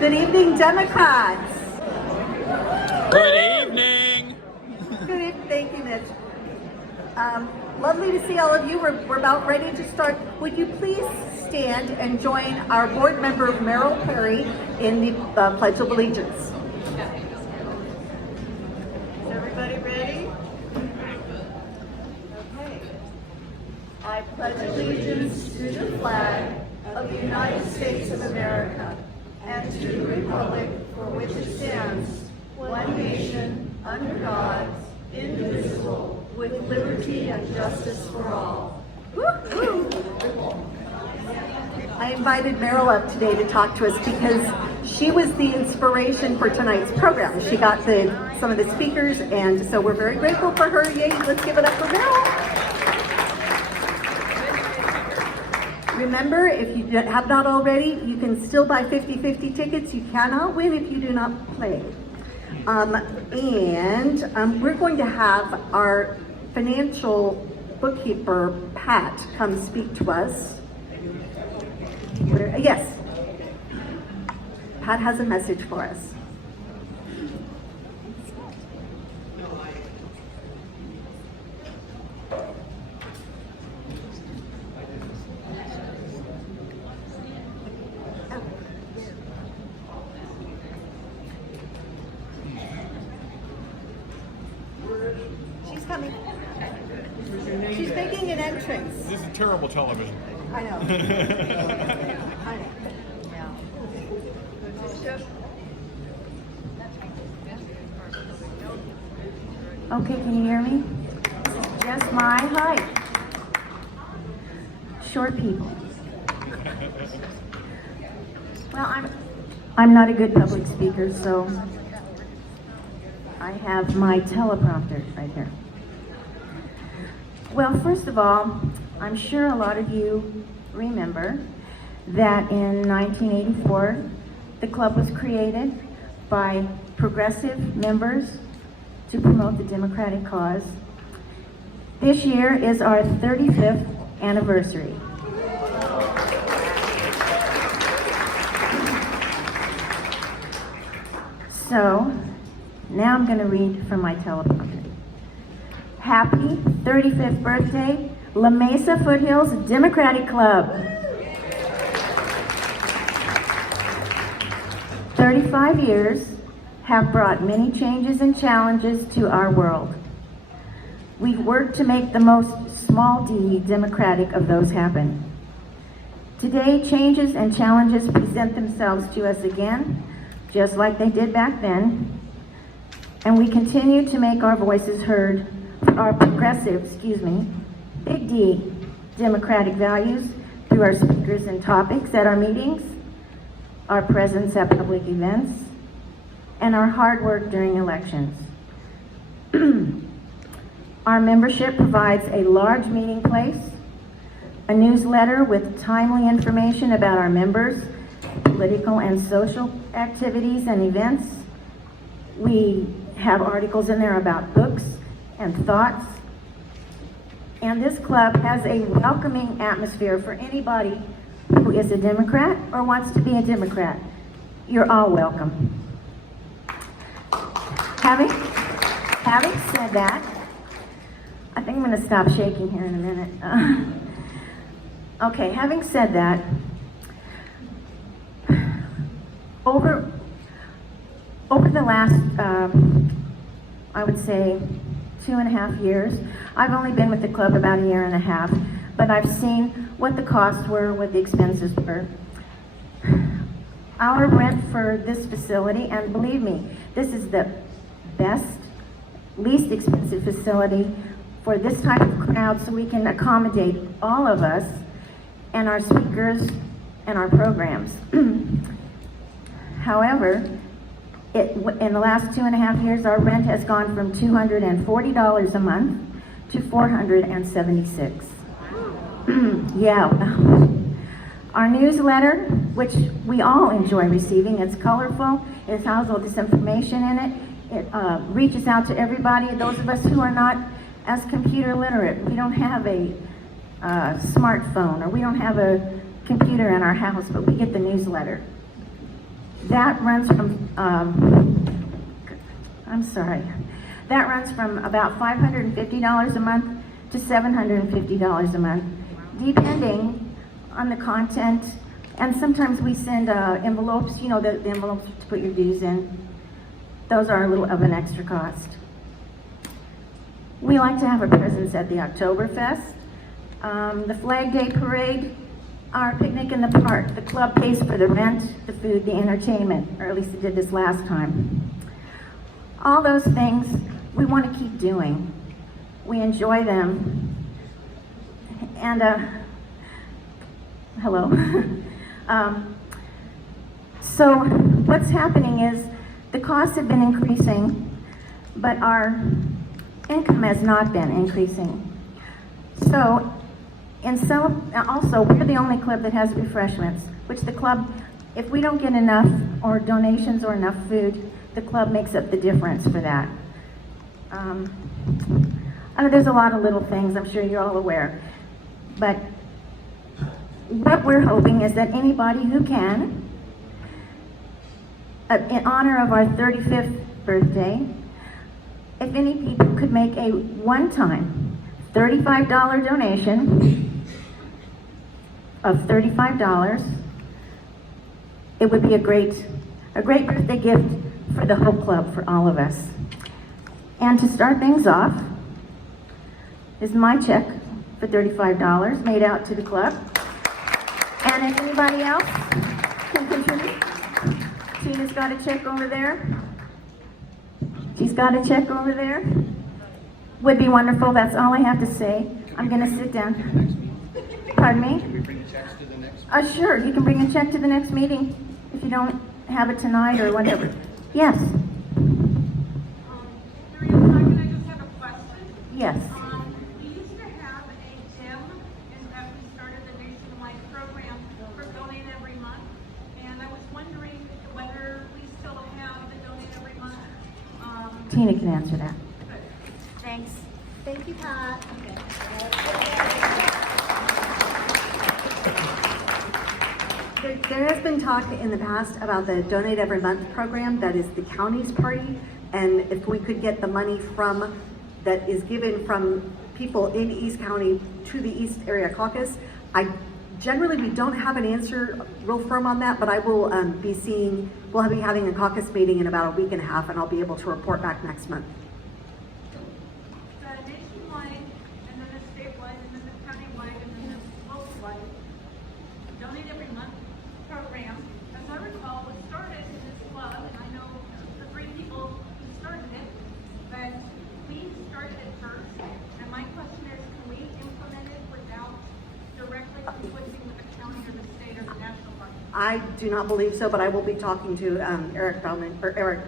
Good evening, Democrats. Good evening. Good evening. Thank you, Mitch. Lovely to see all of you. We're about ready to start. Would you please stand and join our board member, Merrill Perry, in the Pledge of Allegiance? Is everybody ready? Okay. I pledge allegiance to the flag of the United States of America and to the republic for which it stands, one nation, under God, indivisible, with liberty and justice for all. Woo-hoo. I invited Meryl up today to talk to us because she was the inspiration for tonight's program. She got some of the speakers, and so we're very grateful for her. Yay, let's give it up for Meryl. Remember, if you have not already, you can still buy 50-50 tickets. You cannot win if you do not play. We're going to have our financial bookkeeper, Pat, come speak to us. Yes, Pat has a message for us. She's coming. She's making an entrance. This is terrible television. I know. I know. Okay, can you hear me? Just my height. Short people. Well, I'm not a good public speaker, so I have my teleprompter right here. Well, first of all, I'm sure a lot of you remember that in 1984, the club was created by progressive members to promote the Democratic cause. This year is our 35th anniversary. So, now I'm going to read from my teleprompter. Happy 35th birthday, Mesa-Foothills Democratic Club. 35 years have brought many changes and challenges to our world. We've worked to make the most small d democratic of those happen. Today, changes and challenges present themselves to us again, just like they did back then, and we continue to make our voices heard for our progressive, big D, democratic values through our speakers and topics at our meetings, our presence at public events, and our hard work during elections. Our membership provides a large meeting place, a newsletter with timely information about our members, political and social activities and events. We have articles in there about books and thoughts. And this club has a welcoming atmosphere for anybody who is a Democrat or wants to be a Democrat. You're all welcome. Having said that, I think I'm going to stop shaking here in a minute. Okay, having said that, over the last, I would say, 2.5 years, I've only been with the club about 1.5 years, but I've seen what the costs were, what the expenses were. Our rent for this facility, and believe me, this is the best, least expensive facility for this type of crowd, so we can accommodate all of us and our speakers and our programs. However, in the last 2.5 years, our rent has gone from $240 a month to $476. Yeah. Our newsletter, which we all enjoy receiving, it's colorful, it has all this information in it. It reaches out to everybody, those of us who are not as computer literate. We don't have a smartphone, or we don't have a computer in our house, but we get the newsletter. That runs from, that runs from about $550 a month to $750 a month, depending on the content. And sometimes we send envelopes, you know, the envelopes to put your dues in. Those are a little of an extra cost. We like to have a presence at the Oktoberfest, the Flag Day Parade, our picnic in the park. The club pays for the rent, the food, the entertainment, or at least it did this last time. All those things we want to keep doing. We enjoy them. And, hello. So what's happening is the costs have been increasing, but our income has not been increasing. So, also, we're the only club that has refreshments, which the club, if we don't get enough or donations or enough food, the club makes up the difference for that. I know there's a lot of little things, I'm sure you're all aware, but what we're hoping is that anybody who can, in honor of our 35th birthday, if any people could make a one-time $35 donation of $35, it would be a great birthday gift for the whole club, for all of us. And to start things off is my check for $35 made out to the club. And if anybody else can contribute, Tina's got a check over there. She's got a check over there. Would be wonderful. That's all I have to say. I'm going to sit down. Pardon me? Can we bring the checks to the next? Sure. You can bring a check to the next meeting if you don't have it tonight or whatever. Yes. Can I just have a question? Yes. We used to have a gym, and that we started a nationwide program for Donate Every Month, and I was wondering whether we still have the Donate Every Month. Tina can answer that. Thanks. Thank you, Pat. There has been talk in the past about the Donate Every Month program that is the county's party, and if we could get the money that is given from people in East County to the East Area Caucus. We don't have an answer real firm on that, but I will we'll be having a caucus meeting in about a week and a half, and I'll be able to report back next month. The nationwide, and then the statewide, and then the countywide, and then the localwide Donate Every Month program, as I recall, was started in this club, and I know the three people who started it, but we started it first, and my question is, can we implement it without directly conflicting with the county or the state or the national party? I do not believe so, but I will be talking to Eric Bellman, or Eric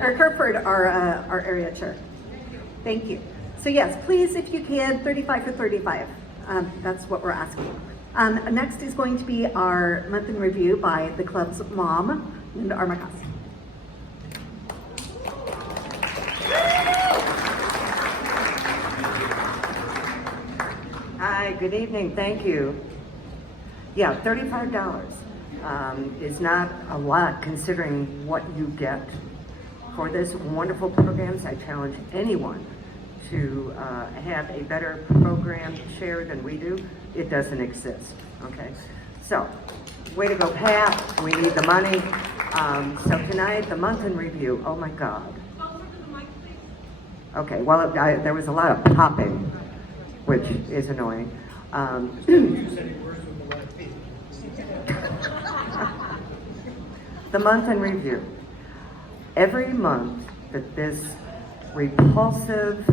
Herford, our area chair. Thank you. So yes, please, if you can, 35 for 35. That's what we're asking. Next is going to be our month in review by the club's mom, Linda Armagas. Hi, good evening, thank you. Yeah, $35 is not a lot considering what you get for this wonderful programs. I challenge anyone to have a better program share than we do. It doesn't exist, okay? So, way to go, Pat, we need the money. So tonight, the month in review, oh my God. Okay, well, there was a lot of popping, which is annoying. The month in review. Every month that this repulsive,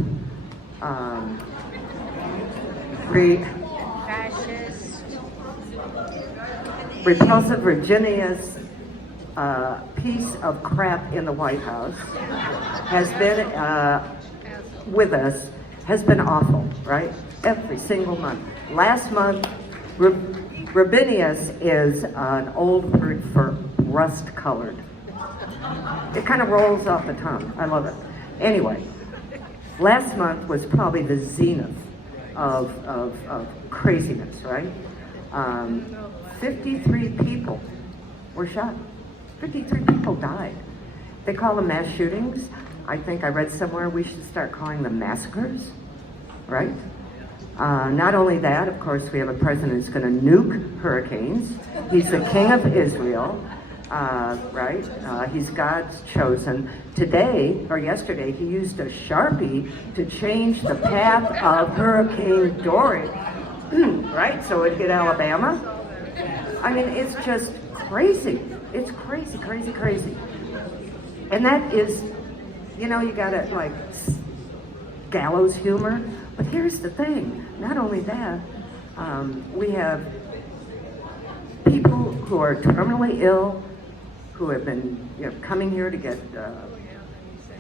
repulsive Virginia's piece of crap in the White House has been with us, has been awful, right? Every single month. Last month, Rabinius is an old word for rust-colored. It kind of rolls off the tongue. I love it. Anyway, last month was probably the zenith of craziness, right? 53 people were shot. 53 people died. They call them mass shootings. I think I read somewhere we should start calling them massacres, right? Not only that, of course, we have a president who's going to nuke hurricanes. He's the king of Israel, right? He's God's chosen. Today, or yesterday, he used a Sharpie to change the path of Hurricane Dorian, right? So it hit Alabama. I mean, it's just crazy. It's crazy, crazy, crazy. And that is, you know, you gotta like gallows humor. But here's the thing, not only that, we have people who are terminally ill, who have been coming here to get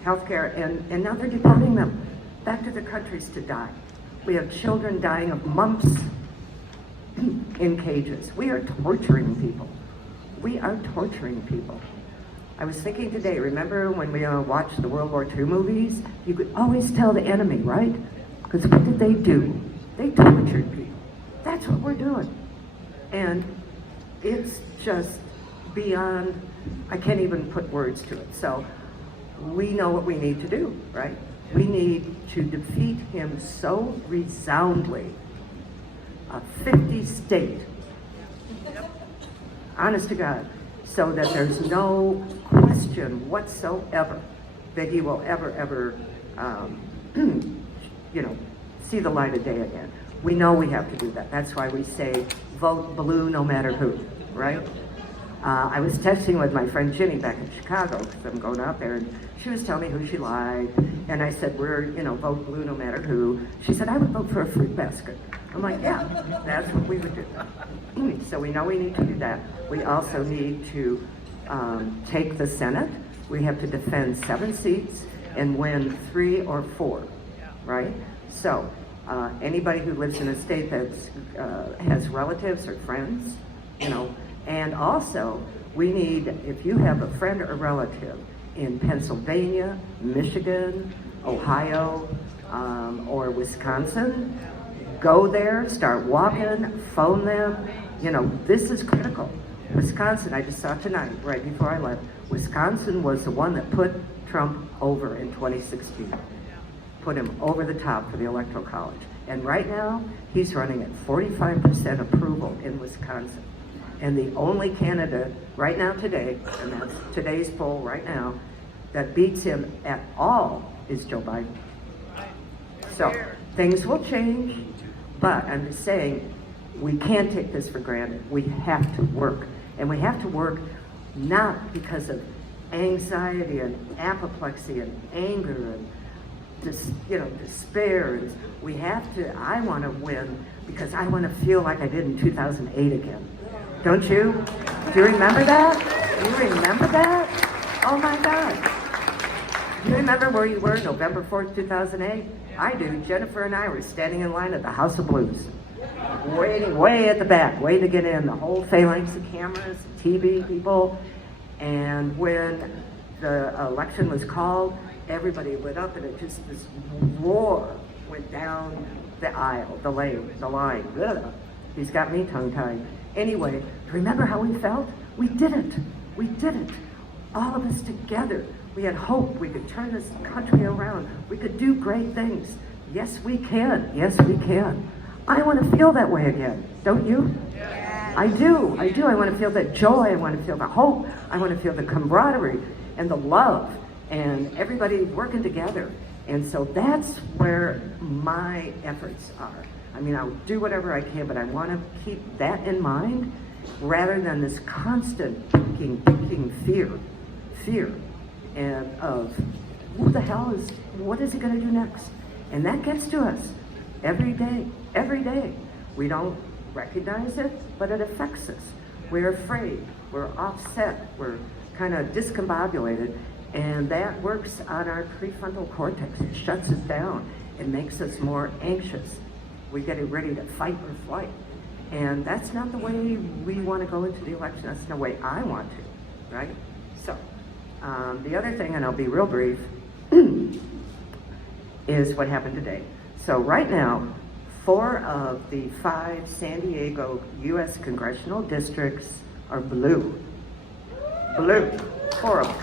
health care, and now they're deporting them back to their countries to die. We have children dying of mumps in cages. We are torturing people. We are torturing people. I was thinking today, remember when we watched the World War II movies? You could always tell the enemy, right? Because what did they do? They tortured people. That's what we're doing. And it's just beyond, I can't even put words to it. So we know what we need to do, right? We need to defeat him so resoundly. A 50 state, honest to God, so that there's no question whatsoever that he will ever, see the light of day again. We know we have to do that. That's why we say vote blue no matter who, right? I was texting with my friend Ginny back in Chicago because I'm going out there, and she was telling me who she liked, and I said, vote blue no matter who. She said, I would vote for a fruit basket. I'm like, yeah, that's what we would do. So we know we need to do that. We also need to take the Senate. We have to defend 7 seats and win 3 or 4, right? So anybody who lives in a state that has relatives or friends, and also we need, if you have a friend or relative in Pennsylvania, Michigan, Ohio, or Wisconsin, go there, start walking, phone them. This is critical. Wisconsin, I just saw tonight, right before I left, Wisconsin was the one that put Trump over in 2016. Put him over the top for the Electoral College. And right now, he's running at 45% approval in Wisconsin. And the only candidate right now today, and that's today's poll right now, that beats him at all is Joe Biden. So things will change, but I'm just saying, we can't take this for granted. We have to work. And we have to work not because of anxiety and apoplexy and anger and despair. We have to, I want to win because I want to feel like I did in 2008 again. Don't you? Do you remember that? Do you remember that? Oh my God. Do you remember where you were November 4th, 2008? I do. Jennifer and I were standing in line at the House of Blues. Waiting way at the back, waiting to get in. The whole phalanx of cameras, TV people. And when the election was called, everybody lit up and it just, this roar went down the aisle, the line. Ugh. He's got me tongue-tied. Anyway, remember how we felt? We did it. We did it. All of us together. We had hope. We could turn this country around. We could do great things. Yes, we can. Yes, we can. I want to feel that way again. Don't you? Yes. I do. I want to feel that joy. I want to feel the hope. I want to feel the camaraderie and the love and everybody working together. And so that's where my efforts are. I mean, I'll do whatever I can, but I want to keep that in mind rather than this constant picking fear and of what is he going to do next? And that gets to us every day. We don't recognize it, but it affects us. We're afraid, we're offset, we're kind of discombobulated, and that works on our prefrontal cortex. It shuts it down. It makes us more anxious. We get ready to fight or flight. And that's not the way we want to go into the election. That's the way I want to, right? So, the other thing, and I'll be real brief, is what happened today. So right now, 4 of the 5 San Diego U.S. congressional districts are blue. Blue, 4 of them.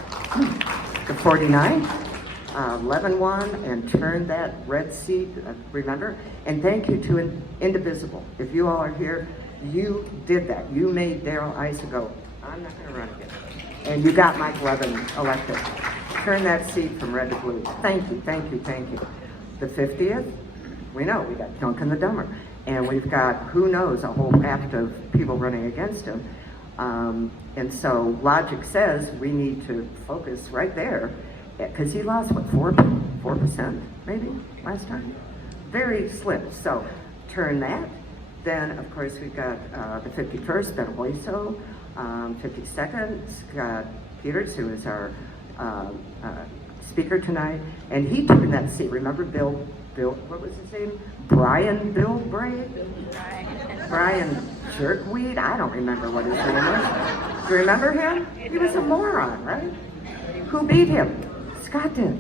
The 49, 11-1, and turn that red seat, remember? And thank you to Indivisible. If you all are here, you did that. You made Daryl Issa go, I'm not going to run again. And you got Mike Levin elected. Turn that seat from red to blue. Thank you, thank you, thank you. The 50th, we know we got Duncan the Dumber. And we've got, who knows, a whole raft of people running against him. And so logic says we need to focus right there, because he lost, what, 4% maybe last time? Very slim. So turn that. Then, of course, we've got the 51st, Ben Hoyso, 52nd, Scott Peters, who is our speaker tonight. And he turned that seat. Remember Bill, what was his name? Brian Jerkweed? I don't remember what his name was. Do you remember him? He was a moron, right? Who beat him? Scott did.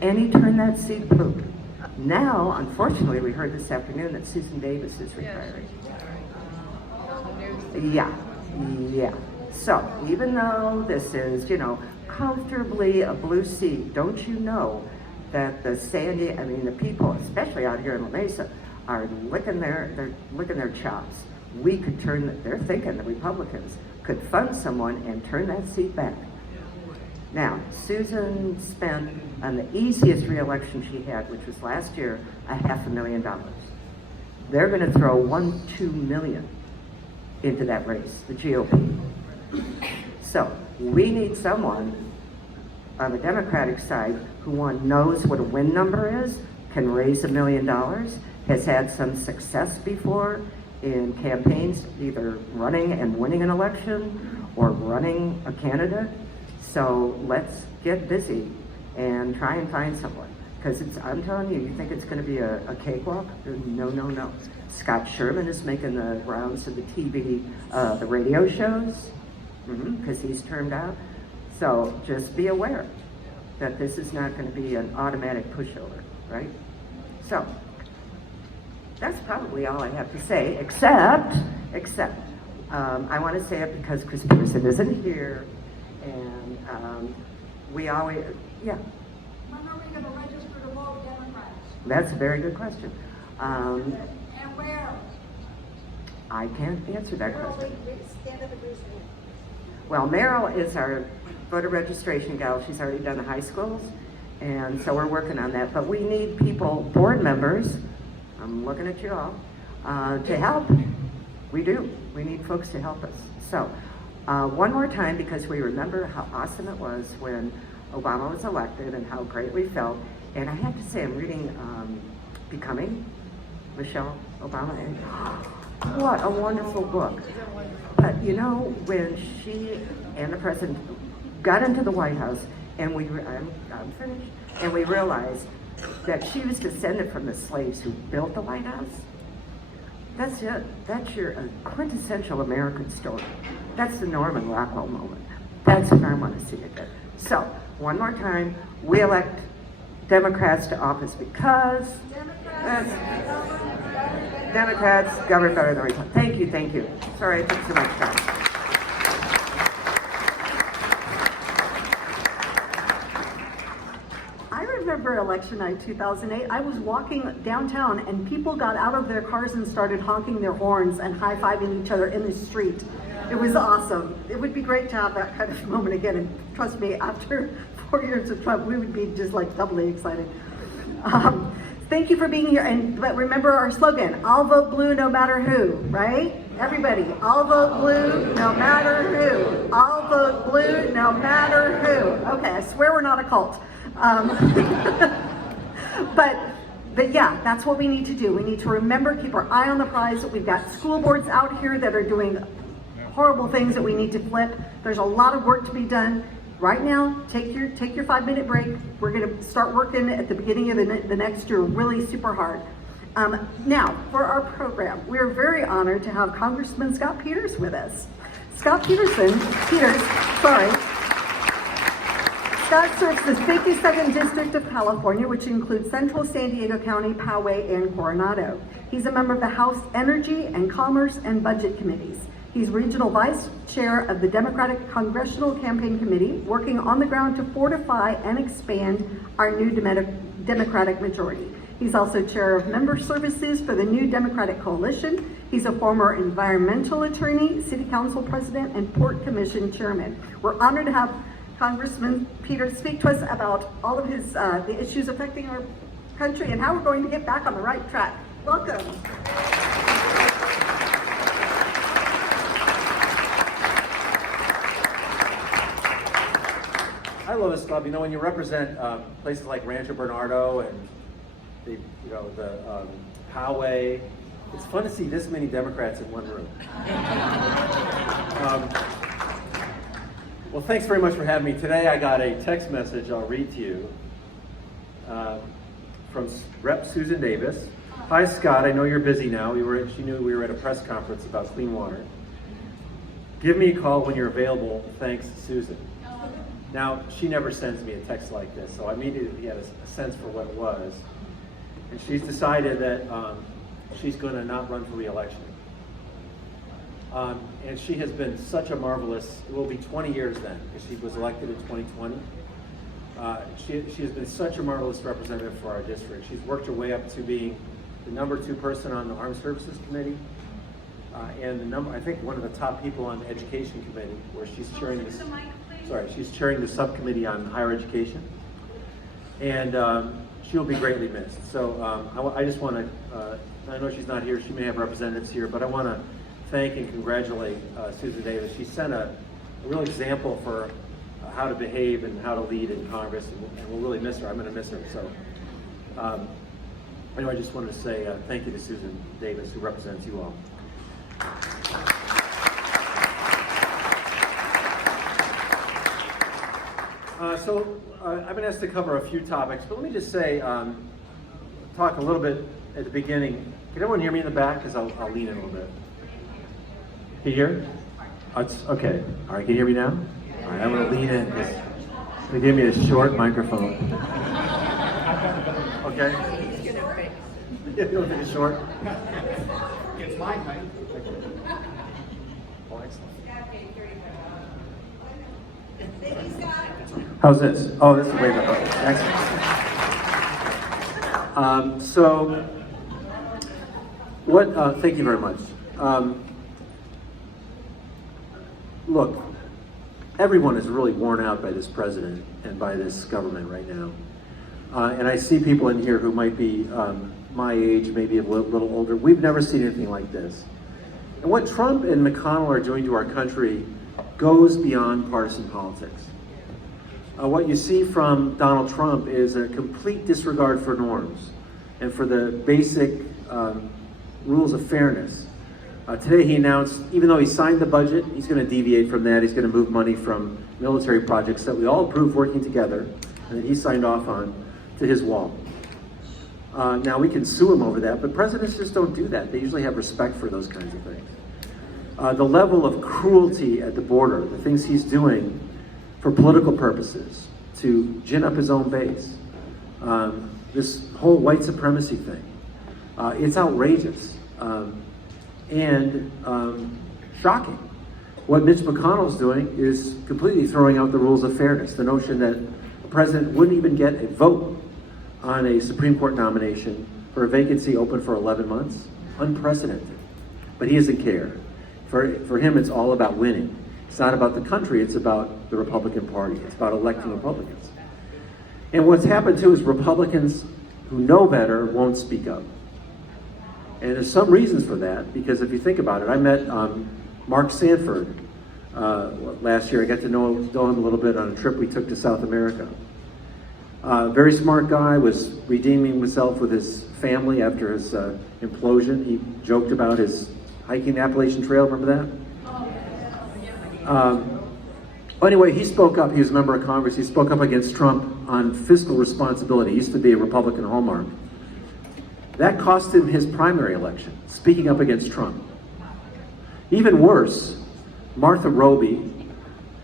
And he turned that seat blue. Now, unfortunately, we heard this afternoon that Susan Davis is retiring. Yeah. So, even though this is, comfortably a blue seat, don't you know that the people, especially out here in La Mesa, are licking their chops. We could they're thinking the Republicans could fund someone and turn that seat back. Now, Susan spent, on the easiest re-election she had, which was last year, $500,000. They're going to throw $2 million into that race, the GOP. So, we need someone on the Democratic side who, one, knows what a win number is, can raise $1 million, has had some success before in campaigns, either running and winning an election or running a candidate. So let's get busy and try and find someone. Because I'm telling you, you think it's going to be a cakewalk? No. Scott Sherman is making the rounds of the TV, the radio shows, because he's turned out. So just be aware that this is not going to be an automatic pushover, right? So that's probably all I have to say, except I want to say it because Chris Peterson isn't here, and we always, When are we going to register to vote Democrats? That's a very good question. And where? I can't answer that question. Stand up and raise your hand. Well, Meryl is our voter registration gal. She's already done the high schools, and so we're working on that. But we need people, board members, I'm looking at you all, to help. We do. We need folks to help us. So, one more time, because we remember how awesome it was when Obama was elected and how great we felt. And I have to say, I'm reading Becoming, Michelle Obama, and what a wonderful book. But when she and the president got into the White House, and I'm finished, and we realized that she was descended from the slaves who built the White House. That's it. That's your quintessential American story. That's the Norman Rockwell moment. That's what I want to see again. So, one more time, we elect Democrats to office because Democrats govern better than Republicans. Thank you. Sorry I took so much time. I remember election night 2008. I was walking downtown and people got out of their cars and started honking their horns and high-fiving each other in the street. It was awesome. It would be great to have that kind of moment again, and trust me, after 4 years of Trump, we would be just like doubly excited. Thank you for being here, but remember our slogan, I'll vote blue no matter who, right? Everybody, I'll vote blue no matter who. I'll vote blue no matter who. Okay, I swear we're not a cult. But yeah, that's what we need to do. We need to remember, keep our eye on the prize. We've got school boards out here that are doing horrible things that we need to flip. There's a lot of work to be done. Right now, take your 5-minute break. We're going to start working at the beginning of the next year really super hard. Now, for our program, we are very honored to have Congressman Scott Peters with us. Scott Peters Scott serves the 52nd District of California, which includes Central San Diego County, Poway, and Coronado. He's a member of the House Energy and Commerce and Budget Committees. He's Regional Vice Chair of the Democratic Congressional Campaign Committee, working on the ground to fortify and expand our new Democratic majority. He's also Chair of Member Services for the New Democratic Coalition. He's a former environmental attorney, City Council President, and Port Commission Chairman. We're honored to have Congressman Peters speak to us about all of his the issues affecting our country and how we're going to get back on the right track. Welcome. I love this club. You know, when you represent places like Rancho Bernardo and the Poway, it's fun to see this many Democrats in one room. Well, thanks very much for having me. Today I got a text message I'll read to you from Rep. Susan Davis. Hi, Scott. I know you're busy now. She knew we were at a press conference about clean water. Give me a call when you're available. Thanks, Susan. Now, she never sends me a text like this, so I immediately had a sense for what it was. And she's decided that she's going to not run for re-election. And she has been such a marvelous, it will be 20 years then, because she was elected in 2020. She has been such a marvelous representative for our district. She's worked her way up to being the #2 person on the Armed Services Committee, and I think one of the top people on the Education Committee, where she's chairing this. She's chairing the subcommittee on higher education, and she'll be greatly missed. So I just want to, I know she's not here, she may have representatives here, but I want to thank and congratulate Susan Davis. She sent a real example for how to behave and how to lead in Congress, and we'll really miss her. I'm going to miss her. So anyway, I just wanted to say thank you to Susan Davis, who represents you all. I've been asked to cover a few topics, but let me just say, talk a little bit at the beginning. Can everyone hear me in the back? Because I'll lean in a little bit. Can you hear? Okay. All right, can you hear me now? All right, I'm going to lean in because they gave me a short microphone. Okay? Yeah, you don't think it's short? It's mine, right? Oh, excellent. How's this? Oh, this is way better. Excellent. Thank you very much. Look, everyone is really worn out by this president and by this government right now. And I see people in here who might be my age, maybe a little older. We've never seen anything like this. And what Trump and McConnell are doing to our country goes beyond partisan politics. What you see from Donald Trump is a complete disregard for norms and for the basic rules of fairness. Today he announced, even though he signed the budget, he's going to deviate from that. He's going to move money from military projects that we all approved working together and that he signed off on to his wall. Now we can sue him over that, but presidents just don't do that. They usually have respect for those kinds of things. The level of cruelty at the border, the things he's doing for political purposes, to gin up his own base, this whole white supremacy thing, it's outrageous and shocking. What Mitch McConnell's doing is completely throwing out the rules of fairness, the notion that a president wouldn't even get a vote on a Supreme Court nomination for a vacancy open for 11 months, unprecedented. But he doesn't care. For him, it's all about winning. It's not about the country, it's about the Republican Party. It's about electing Republicans. And what's happened too is Republicans who know better won't speak up. And there's some reasons for that, because if you think about it, I met Mark Sanford last year. I got to know him a little bit on a trip we took to South America. Very smart guy, was redeeming himself with his family after his implosion. He joked about his hiking the Appalachian Trail, remember that? Anyway, he spoke up. He was a member of Congress. He spoke up against Trump on fiscal responsibility. He used to be a Republican hallmark. That cost him his primary election, speaking up against Trump. Even worse, Martha Roby,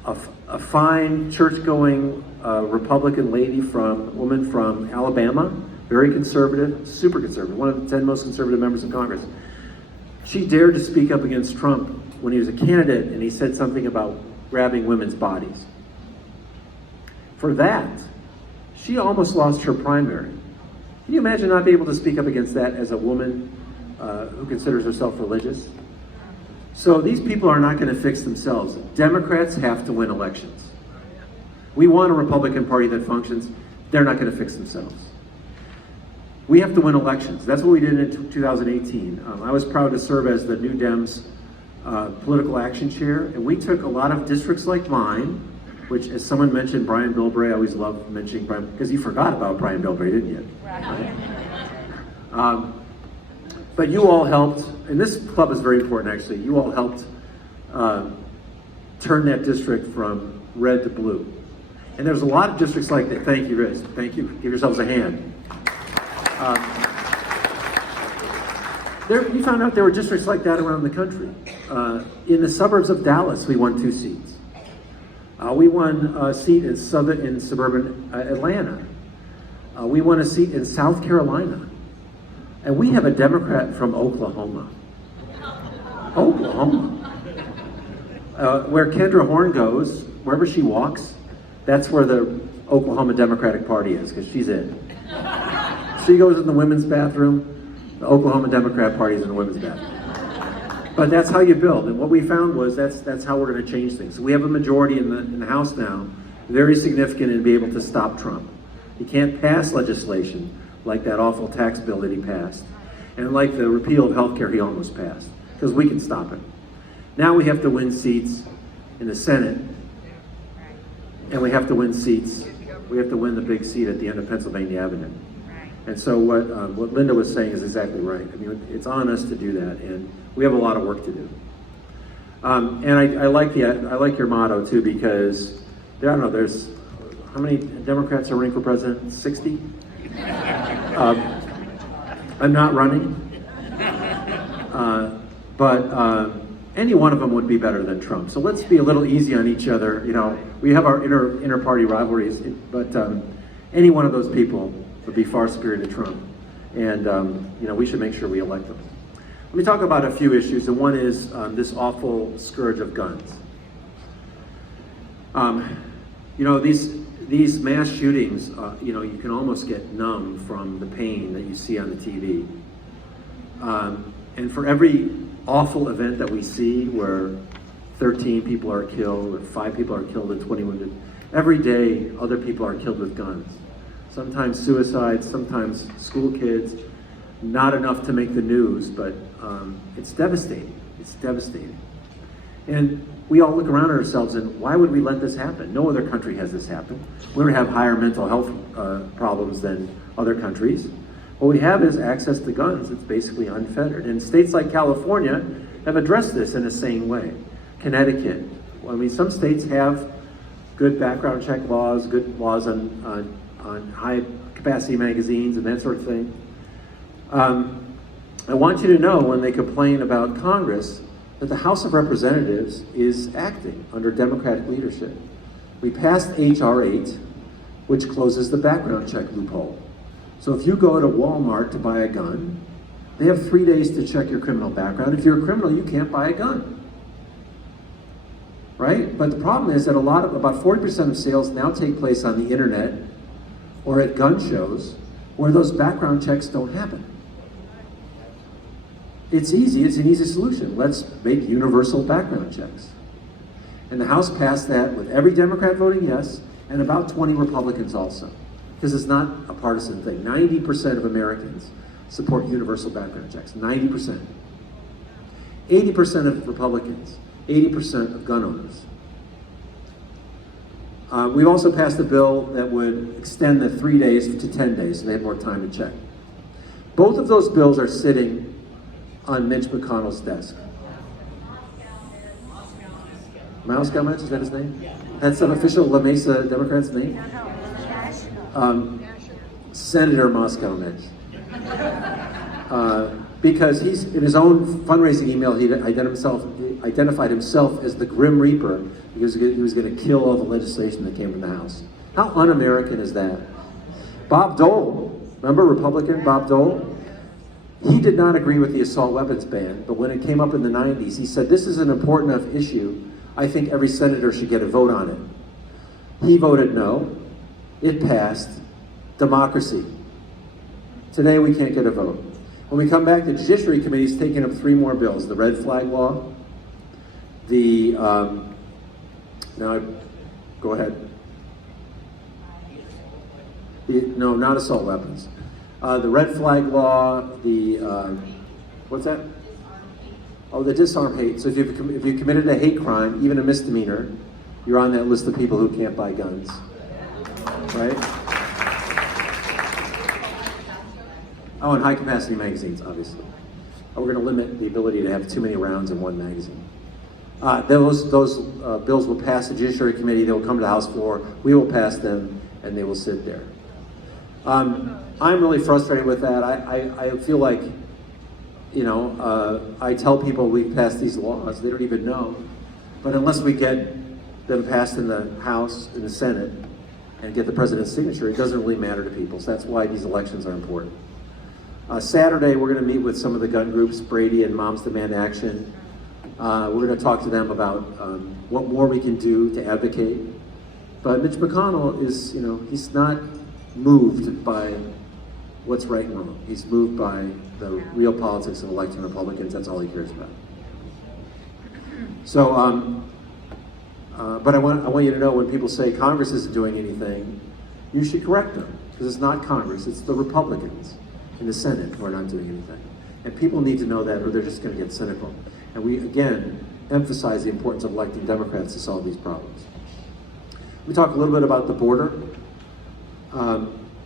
a fine church-going Republican woman from Alabama, very conservative, super conservative, one of the 10 most conservative members in Congress. She dared to speak up against Trump when he was a candidate and he said something about grabbing women's bodies. For that, she almost lost her primary. Can you imagine not being able to speak up against that as a woman who considers herself religious? So these people are not going to fix themselves. Democrats have to win elections. We want a Republican Party that functions. They're not going to fix themselves. We have to win elections. That's what we did in 2018. I was proud to serve as the New Dems political action chair, and we took a lot of districts like mine, which, as someone mentioned, Brian Bilbray, I always love mentioning Brian, because you forgot about Brian Bilbray, didn't you? Right? But you all helped, and this club is very important actually, you all helped turn that district from red to blue. And there's a lot of districts like that. Thank you, Riz. Thank you. Give yourselves a hand. We found out there were districts like that around the country. In the suburbs of Dallas, we won 2 seats. We won a seat in suburban Atlanta. We won a seat in South Carolina. And we have a Democrat from Oklahoma. Oklahoma. Where Kendra Horn goes, wherever she walks, that's where the Oklahoma Democratic Party is, because she's in. She goes in the women's bathroom, the Oklahoma Democrat Party is in the women's bathroom. But that's how you build. And what we found was that's how we're going to change things. So we have a majority in the House now, very significant in being able to stop Trump. He can't pass legislation like that awful tax bill that he passed, and like the repeal of health care he almost passed, because we can stop it. Now we have to win seats in the Senate, and we have to win seats. We have to win the big seat at the end of Pennsylvania Avenue. And so what Linda was saying is exactly right. I mean, it's on us to do that, and we have a lot of work to do. And I like your motto too, because I don't know, there's how many Democrats are running for president? 60. I'm not running, but any one of them would be better than Trump. So let's be a little easy on each other. You know, we have our inter-party rivalries, but any one of those people would be far superior to Trump, and you know, we should make sure we elect them. Let me talk about a few issues, and one is this awful scourge of guns. You know, these mass shootings, you know, you can almost get numb from the pain that you see on the TV. And for every awful event that we see where 13 people are killed, or 5 people are killed and 20 wounded, every day other people are killed with guns. Sometimes suicides, sometimes school kids, not enough to make the news, but it's devastating. It's devastating. And we all look around at ourselves and why would we let this happen? No other country has this happen. We don't have higher mental health problems than other countries. What we have is access to guns. It's basically unfettered. And states like California have addressed this in a sane way. Connecticut. I mean, some states have good background check laws, good laws on high capacity magazines and that sort of thing. I want you to know when they complain about Congress that the House of Representatives is acting under Democratic leadership. We passed H.R. 8, which closes the background check loophole. So if you go to Walmart to buy a gun, they have 3 days to check your criminal background. If you're a criminal, you can't buy a gun. Right? But the problem is that about 40% of sales now take place on the internet or at gun shows where those background checks don't happen. It's easy, it's an easy solution. Let's make universal background checks. And the House passed that with every Democrat voting yes, and about 20 Republicans also. Because it's not a partisan thing. 90% of Americans support universal background checks, 90%. 80% of Republicans, 80% of gun owners. We've also passed a bill that would extend the 3 days to 10 days, so they have more time to check. Both of those bills are sitting on Mitch McConnell's desk. Moscow Mitch, is that his name? That's an official La Mesa Democrat's name? Senator Moscow Mitch. Because he's, in his own fundraising email, he identified himself as the Grim Reaper because he was going to kill all the legislation that came from the House. How un-American is that? Bob Dole, remember Republican Bob Dole? He did not agree with the assault weapons ban, but when it came up in the 90s, he said, this is an important enough issue, I think every senator should get a vote on it. He voted no. It passed. Democracy. Today we can't get a vote. When we come back, the Judiciary Committee's taking up 3 more bills. The red flag law, the, go ahead. No, not assault weapons. The red flag law, the, what's that? Oh, the disarm hate. So if you committed a hate crime, even a misdemeanor, you're on that list of people who can't buy guns, right? Oh, and high capacity magazines, obviously. We're going to limit the ability to have too many rounds in one magazine. Those bills will pass the Judiciary Committee. They will come to the House floor. We will pass them, and they will sit there. I'm really frustrated with that. I feel like, you know, I tell people we've passed these laws. They don't even know. But unless we get them passed in the House, in the Senate, and get the president's signature, it doesn't really matter to people. So that's why these elections are important. Saturday, we're going to meet with some of the gun groups, Brady and Moms Demand Action. We're going to talk to them about what more we can do to advocate. But Mitch McConnell is, you know, he's not moved by what's right and wrong. He's moved by the real politics of electing Republicans. That's all he cares about. So, but I want you to know, when people say Congress isn't doing anything, you should correct them, because it's not Congress, it's the Republicans in the Senate who are not doing anything. And people need to know that, or they're just going to get cynical. And we, again, emphasize the importance of electing Democrats to solve these problems. We talk a little bit about the border.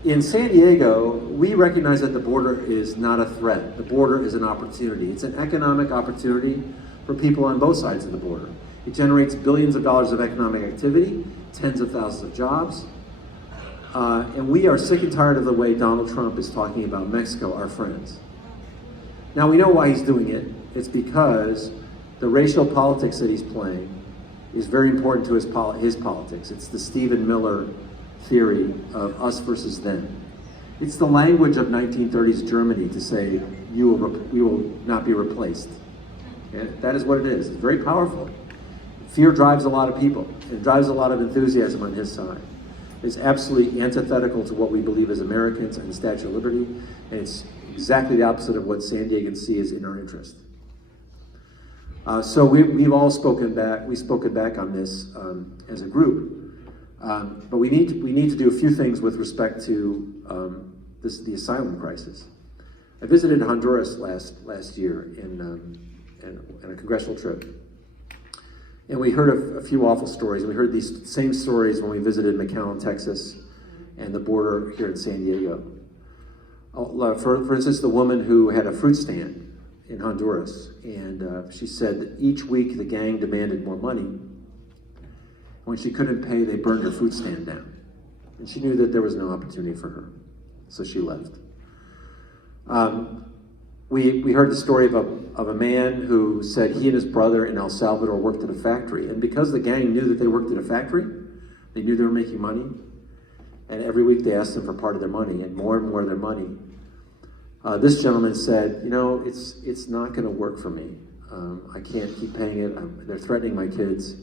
In San Diego, we recognize that the border is not a threat. The border is an opportunity. It's an economic opportunity for people on both sides of the border. It generates billions of dollars of economic activity, tens of thousands of jobs. And we are sick and tired of the way Donald Trump is talking about Mexico, our friends. Now, we know why he's doing it. It's because the racial politics that he's playing is very important to his politics. It's the Stephen Miller theory of us versus them. It's the language of 1930s Germany to say, we will not be replaced. And that is what it is. It's very powerful. Fear drives a lot of people. It drives a lot of enthusiasm on his side. It's absolutely antithetical to what we believe as Americans and the Statue of Liberty, and it's exactly the opposite of what San Diegans see as in our interest. So we've all spoken back. We've spoken back on this as a group, but we need to do a few things with respect to the asylum crisis. I visited Honduras last year in a congressional trip, and we heard a few awful stories. We heard these same stories when we visited McAllen, Texas, and the border here in San Diego. For instance, the woman who had a fruit stand in Honduras, and she said that each week the gang demanded more money. When she couldn't pay, they burned her fruit stand down. And she knew that there was no opportunity for her, so she left. We heard the story of a man who said he and his brother in El Salvador worked at a factory, and because the gang knew that they worked at a factory, they knew they were making money, and every week they asked them for part of their money, and more of their money. This gentleman said, you know, it's not going to work for me. I can't keep paying it. They're threatening my kids.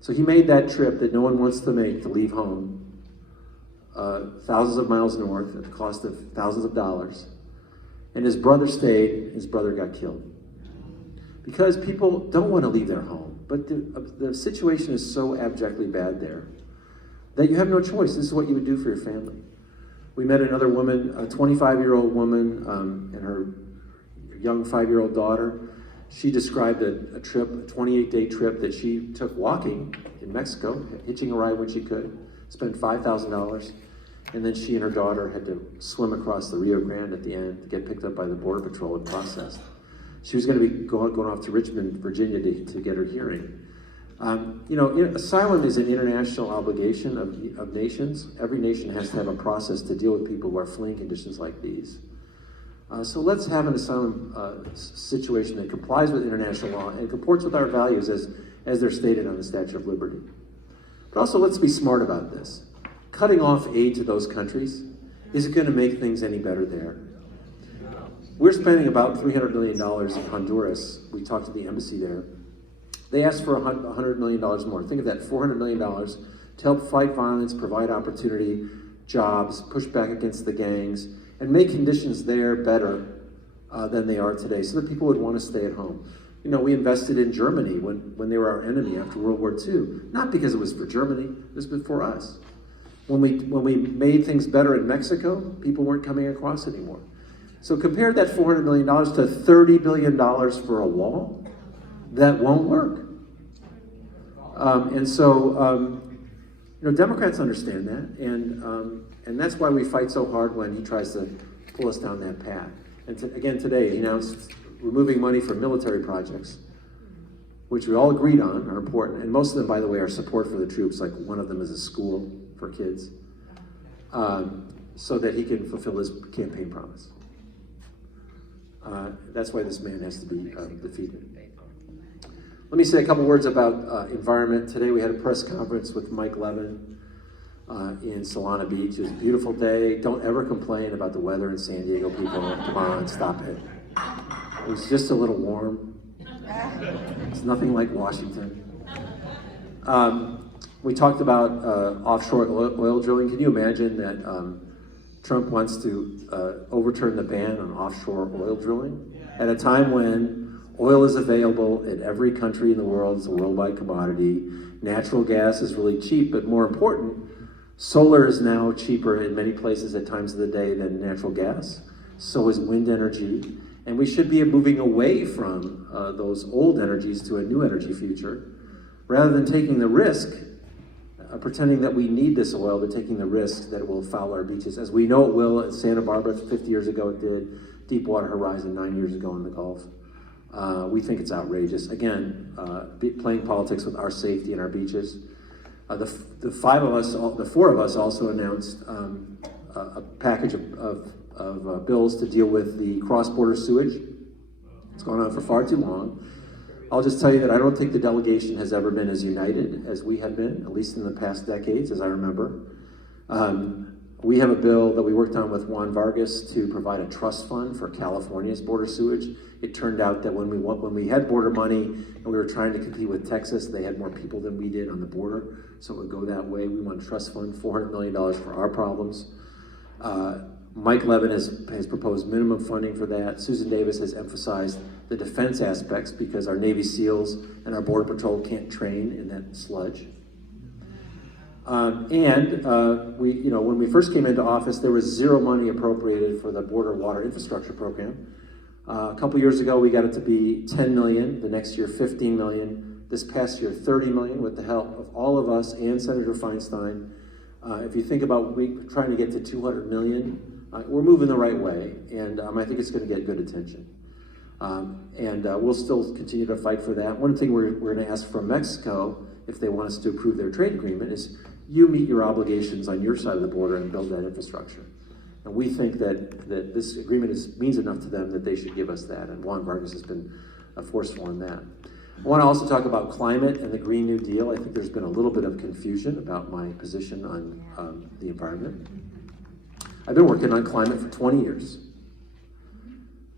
So he made that trip that no one wants to make, to leave home, thousands of miles north at the cost of thousands of dollars. And his brother stayed. His brother got killed. Because people don't want to leave their home. But the situation is so abjectly bad there that you have no choice. This is what you would do for your family. We met another woman, a 25-year-old woman, and her young 5-year-old daughter. She described a trip, a 28-day trip that she took walking in Mexico, hitching a ride when she could, spent $5,000, and then she and her daughter had to swim across the Rio Grande at the end to get picked up by the Border Patrol and processed. She was going to be going off to Richmond, Virginia to get her hearing. You know, asylum is an international obligation of nations. Every nation has to have a process to deal with people who are fleeing conditions like these. So let's have an asylum situation that complies with international law and comports with our values as they're stated on the Statue of Liberty. But also, let's be smart about this. Cutting off aid to those countries isn't going to make things any better there. We're spending about $300 million in Honduras. We talked to the embassy there. They asked for $100 million more. Think of that, $400 million to help fight violence, provide opportunity, jobs, push back against the gangs, and make conditions there better than they are today, so that people would want to stay at home. You know, we invested in Germany when they were our enemy after World War II, not because it was for Germany, it was for us. When we made things better in Mexico, people weren't coming across anymore. So compare that $400 million to $30 billion for a wall. That won't work. You know, Democrats understand that, and that's why we fight so hard when he tries to pull us down that path. And again today, he announced removing money from military projects, which we all agreed on are important, and most of them, by the way, are support for the troops. Like one of them is a school for kids, so that he can fulfill his campaign promise. That's why this man has to be defeated. Let me say a couple words about environment. Today we had a press conference with Mike Levin in Solana Beach. It was a beautiful day. Don't ever complain about the weather in San Diego, people. Come on, stop it. It was just a little warm. It's nothing like Washington. We talked about offshore oil drilling. Can you imagine that Trump wants to overturn the ban on offshore oil drilling at a time when oil is available in every country in the world? It's a worldwide commodity. Natural gas is really cheap, but more important, solar is now cheaper in many places at times of the day than natural gas. So is wind energy. And we should be moving away from those old energies to a new energy future, rather than taking the risk, pretending that we need this oil, but taking the risk that it will foul our beaches. As we know it will, at Santa Barbara 50 years ago it did, Deepwater Horizon 9 years ago in the Gulf. We think it's outrageous. Again, playing politics with our safety and our beaches. The four of us also announced a package of bills to deal with the cross-border sewage. It's gone on for far too long. I'll just tell you that I don't think the delegation has ever been as united as we have been, at least in the past decades, as I remember. We have a bill that we worked on with Juan Vargas to provide a trust fund for California's border sewage. It turned out that when we had border money and we were trying to compete with Texas, they had more people than we did on the border, so it would go that way. We want a trust fund, $400 million for our problems. Mike Levin has proposed minimum funding for that. Susan Davis has emphasized the defense aspects because our Navy SEALs and our Border Patrol can't train in that sludge. When we first came into office, there was zero money appropriated for the Border Water Infrastructure Program. A couple years ago, we got it to be $10 million. The next year, $15 million. This past year, $30 million with the help of all of us and Senator Feinstein. If you think about trying to get to $200 million, we're moving the right way, and I think it's going to get good attention. We'll still continue to fight for that. One thing we're going to ask from Mexico, if they want us to approve their trade agreement, is you meet your obligations on your side of the border and build that infrastructure. And we think that this agreement means enough to them that they should give us that, and Juan Vargas has been forceful in that. I want to also talk about climate and the Green New Deal. I think there's been a little bit of confusion about my position on the environment. I've been working on climate for 20 years.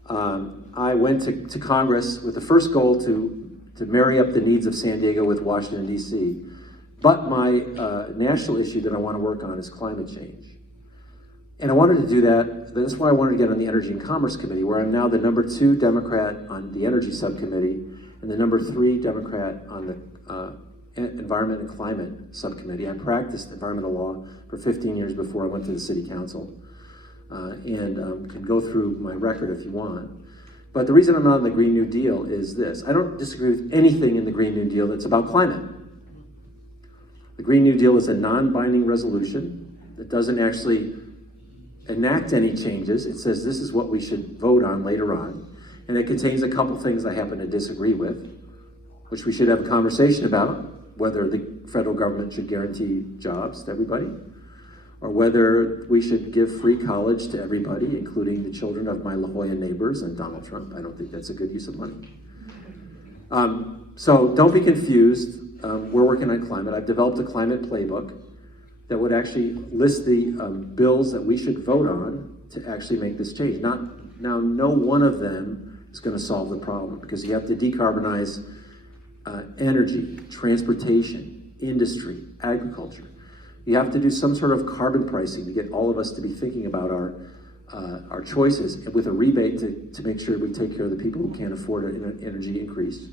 I went to Congress with the first goal to marry up the needs of San Diego with Washington, D.C. But my national issue that I want to work on is climate change. And I wanted to do that. That's why I wanted to get on the Energy and Commerce Committee, where I'm now the #2 Democrat on the Energy Subcommittee and the #3 Democrat on the Environment and Climate Subcommittee. I practiced environmental law for 15 years before I went to the City Council, and can go through my record if you want. But the reason I'm not on the Green New Deal is this. I don't disagree with anything in the Green New Deal that's about climate. The Green New Deal is a non-binding resolution that doesn't actually enact any changes. It says this is what we should vote on later on. And it contains a couple things I happen to disagree with, which we should have a conversation about, whether the federal government should guarantee jobs to everybody, or whether we should give free college to everybody, including the children of my La Jolla neighbors and Donald Trump. I don't think that's a good use of money. So don't be confused. We're working on climate. I've developed a climate playbook that would actually list the bills that we should vote on to actually make this change. Not Now, no one of them is going to solve the problem because you have to decarbonize energy, transportation, industry, agriculture. You have to do some sort of carbon pricing to get all of us to be thinking about our choices with a rebate to make sure we take care of the people who can't afford an energy increase.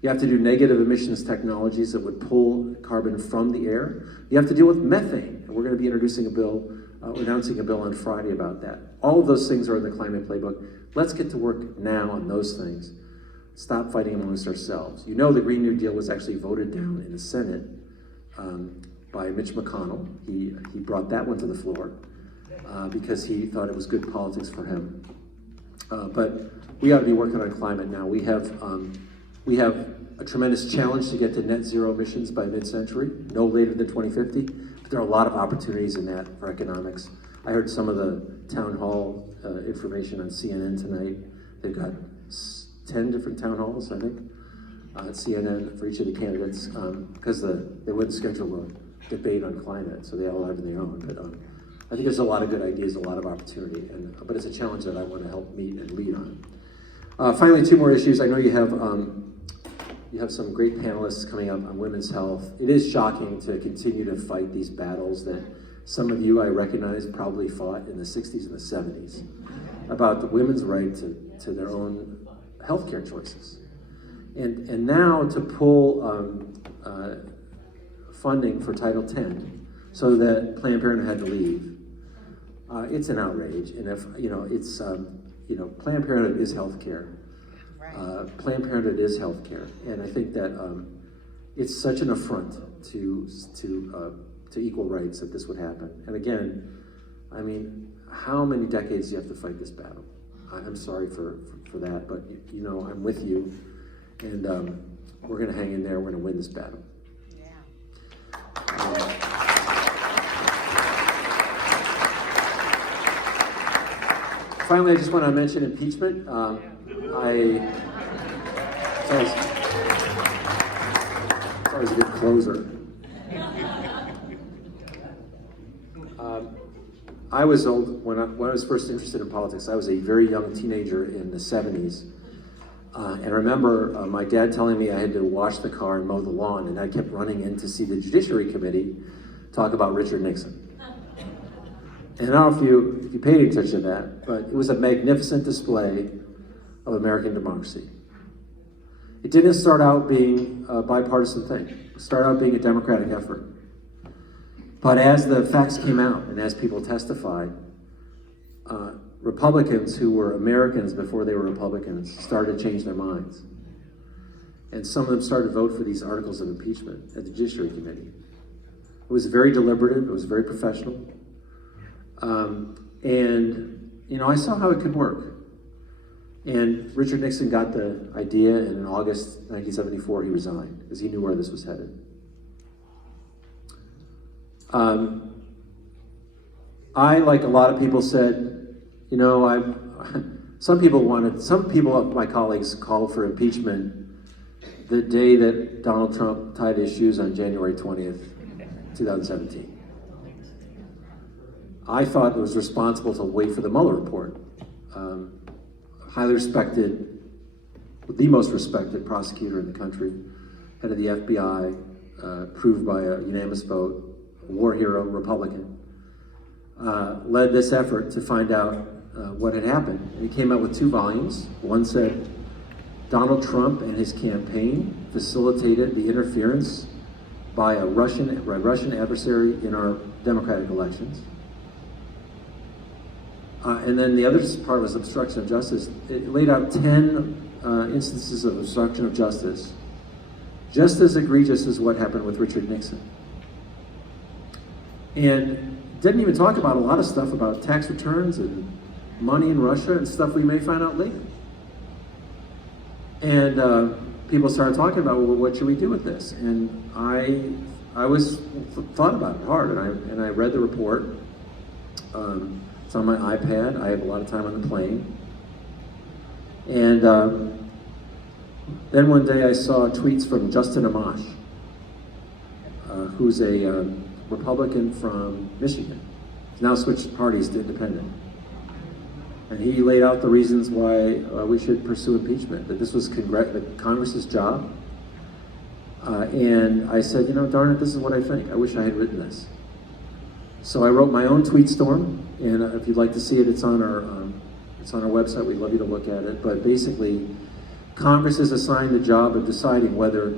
You have to do negative emissions technologies that would pull carbon from the air. You have to deal with methane. And we're going to be introducing a bill, announcing a bill on Friday about that. All of those things are in the climate playbook. Let's get to work now on those things. Stop fighting amongst ourselves. You know the Green New Deal was actually voted down in the Senate by Mitch McConnell. He brought that one to the floor because he thought it was good politics for him. But we ought to be working on climate now. We have a tremendous challenge to get to net zero emissions by mid-century, no later than 2050. But there are a lot of opportunities in that for economics. I heard some of the town hall information on CNN tonight. They've got 10 different town halls, I think, at CNN for each of the candidates because they wouldn't schedule a debate on climate, so they all have their own. But I think there's a lot of good ideas, a lot of opportunity, but it's a challenge that I want to help meet and lead on. Finally, two more issues. I know you have some great panelists coming up on women's health. It is shocking to continue to fight these battles that some of you I recognize probably fought in the 60s and the 70s about the women's right to their own healthcare choices. And now to pull funding for Title X so that Planned Parenthood had to leave, it's an outrage. And if, Planned Parenthood is healthcare. Planned Parenthood is healthcare, and I think that it's such an affront to equal rights that this would happen. And again, I mean, how many decades do you have to fight this battle? I'm sorry for that, but I'm with you, and we're going to hang in there. We're going to win this battle. Finally, I just want to mention impeachment. It's always a good closer. I was old when I was first interested in politics. I was a very young teenager in the 70s. And I remember my dad telling me I had to wash the car and mow the lawn, and I kept running in to see the Judiciary Committee talk about Richard Nixon. And I don't know if you paid attention to that, but it was a magnificent display of American democracy. It didn't start out being a bipartisan thing. It started out being a democratic effort. But as the facts came out and as people testified, Republicans who were Americans before they were Republicans started to change their minds. And some of them started to vote for these articles of impeachment at the Judiciary Committee. It was very deliberative, it was very professional. I saw how it could work. And Richard Nixon got the idea, and in August 1974, he resigned because he knew where this was headed. I, like a lot of people, said, some people of my colleagues called for impeachment the day that Donald Trump tied his shoes on January 20th, 2017. I thought it was responsible to wait for the Mueller report. Highly respected, the most respected prosecutor in the country, head of the FBI, approved by a unanimous vote, a war hero, Republican, led this effort to find out what had happened. And he came out with 2 volumes. One said, Donald Trump and his campaign facilitated the interference by a Russian adversary in our democratic elections. And then the other part was obstruction of justice. It laid out 10 instances of obstruction of justice, just as egregious as what happened with Richard Nixon. And didn't even talk about a lot of stuff about tax returns and money in Russia and stuff we may find out later. And people started talking about, well, what should we do with this? And I thought about it hard, and I read the report. It's on my iPad. I have a lot of time on the plane. And then one day I saw tweets from Justin Amash, who's a Republican from Michigan. He's now switched parties to independent. And he laid out the reasons why we should pursue impeachment, that this was the Congress's job. And I said, you know, darn it, this is what I think. I wish I had written this. So I wrote my own tweet storm, and if you'd like to see it, it's on our website. We'd love you to look at it. But basically, Congress is assigned the job of deciding whether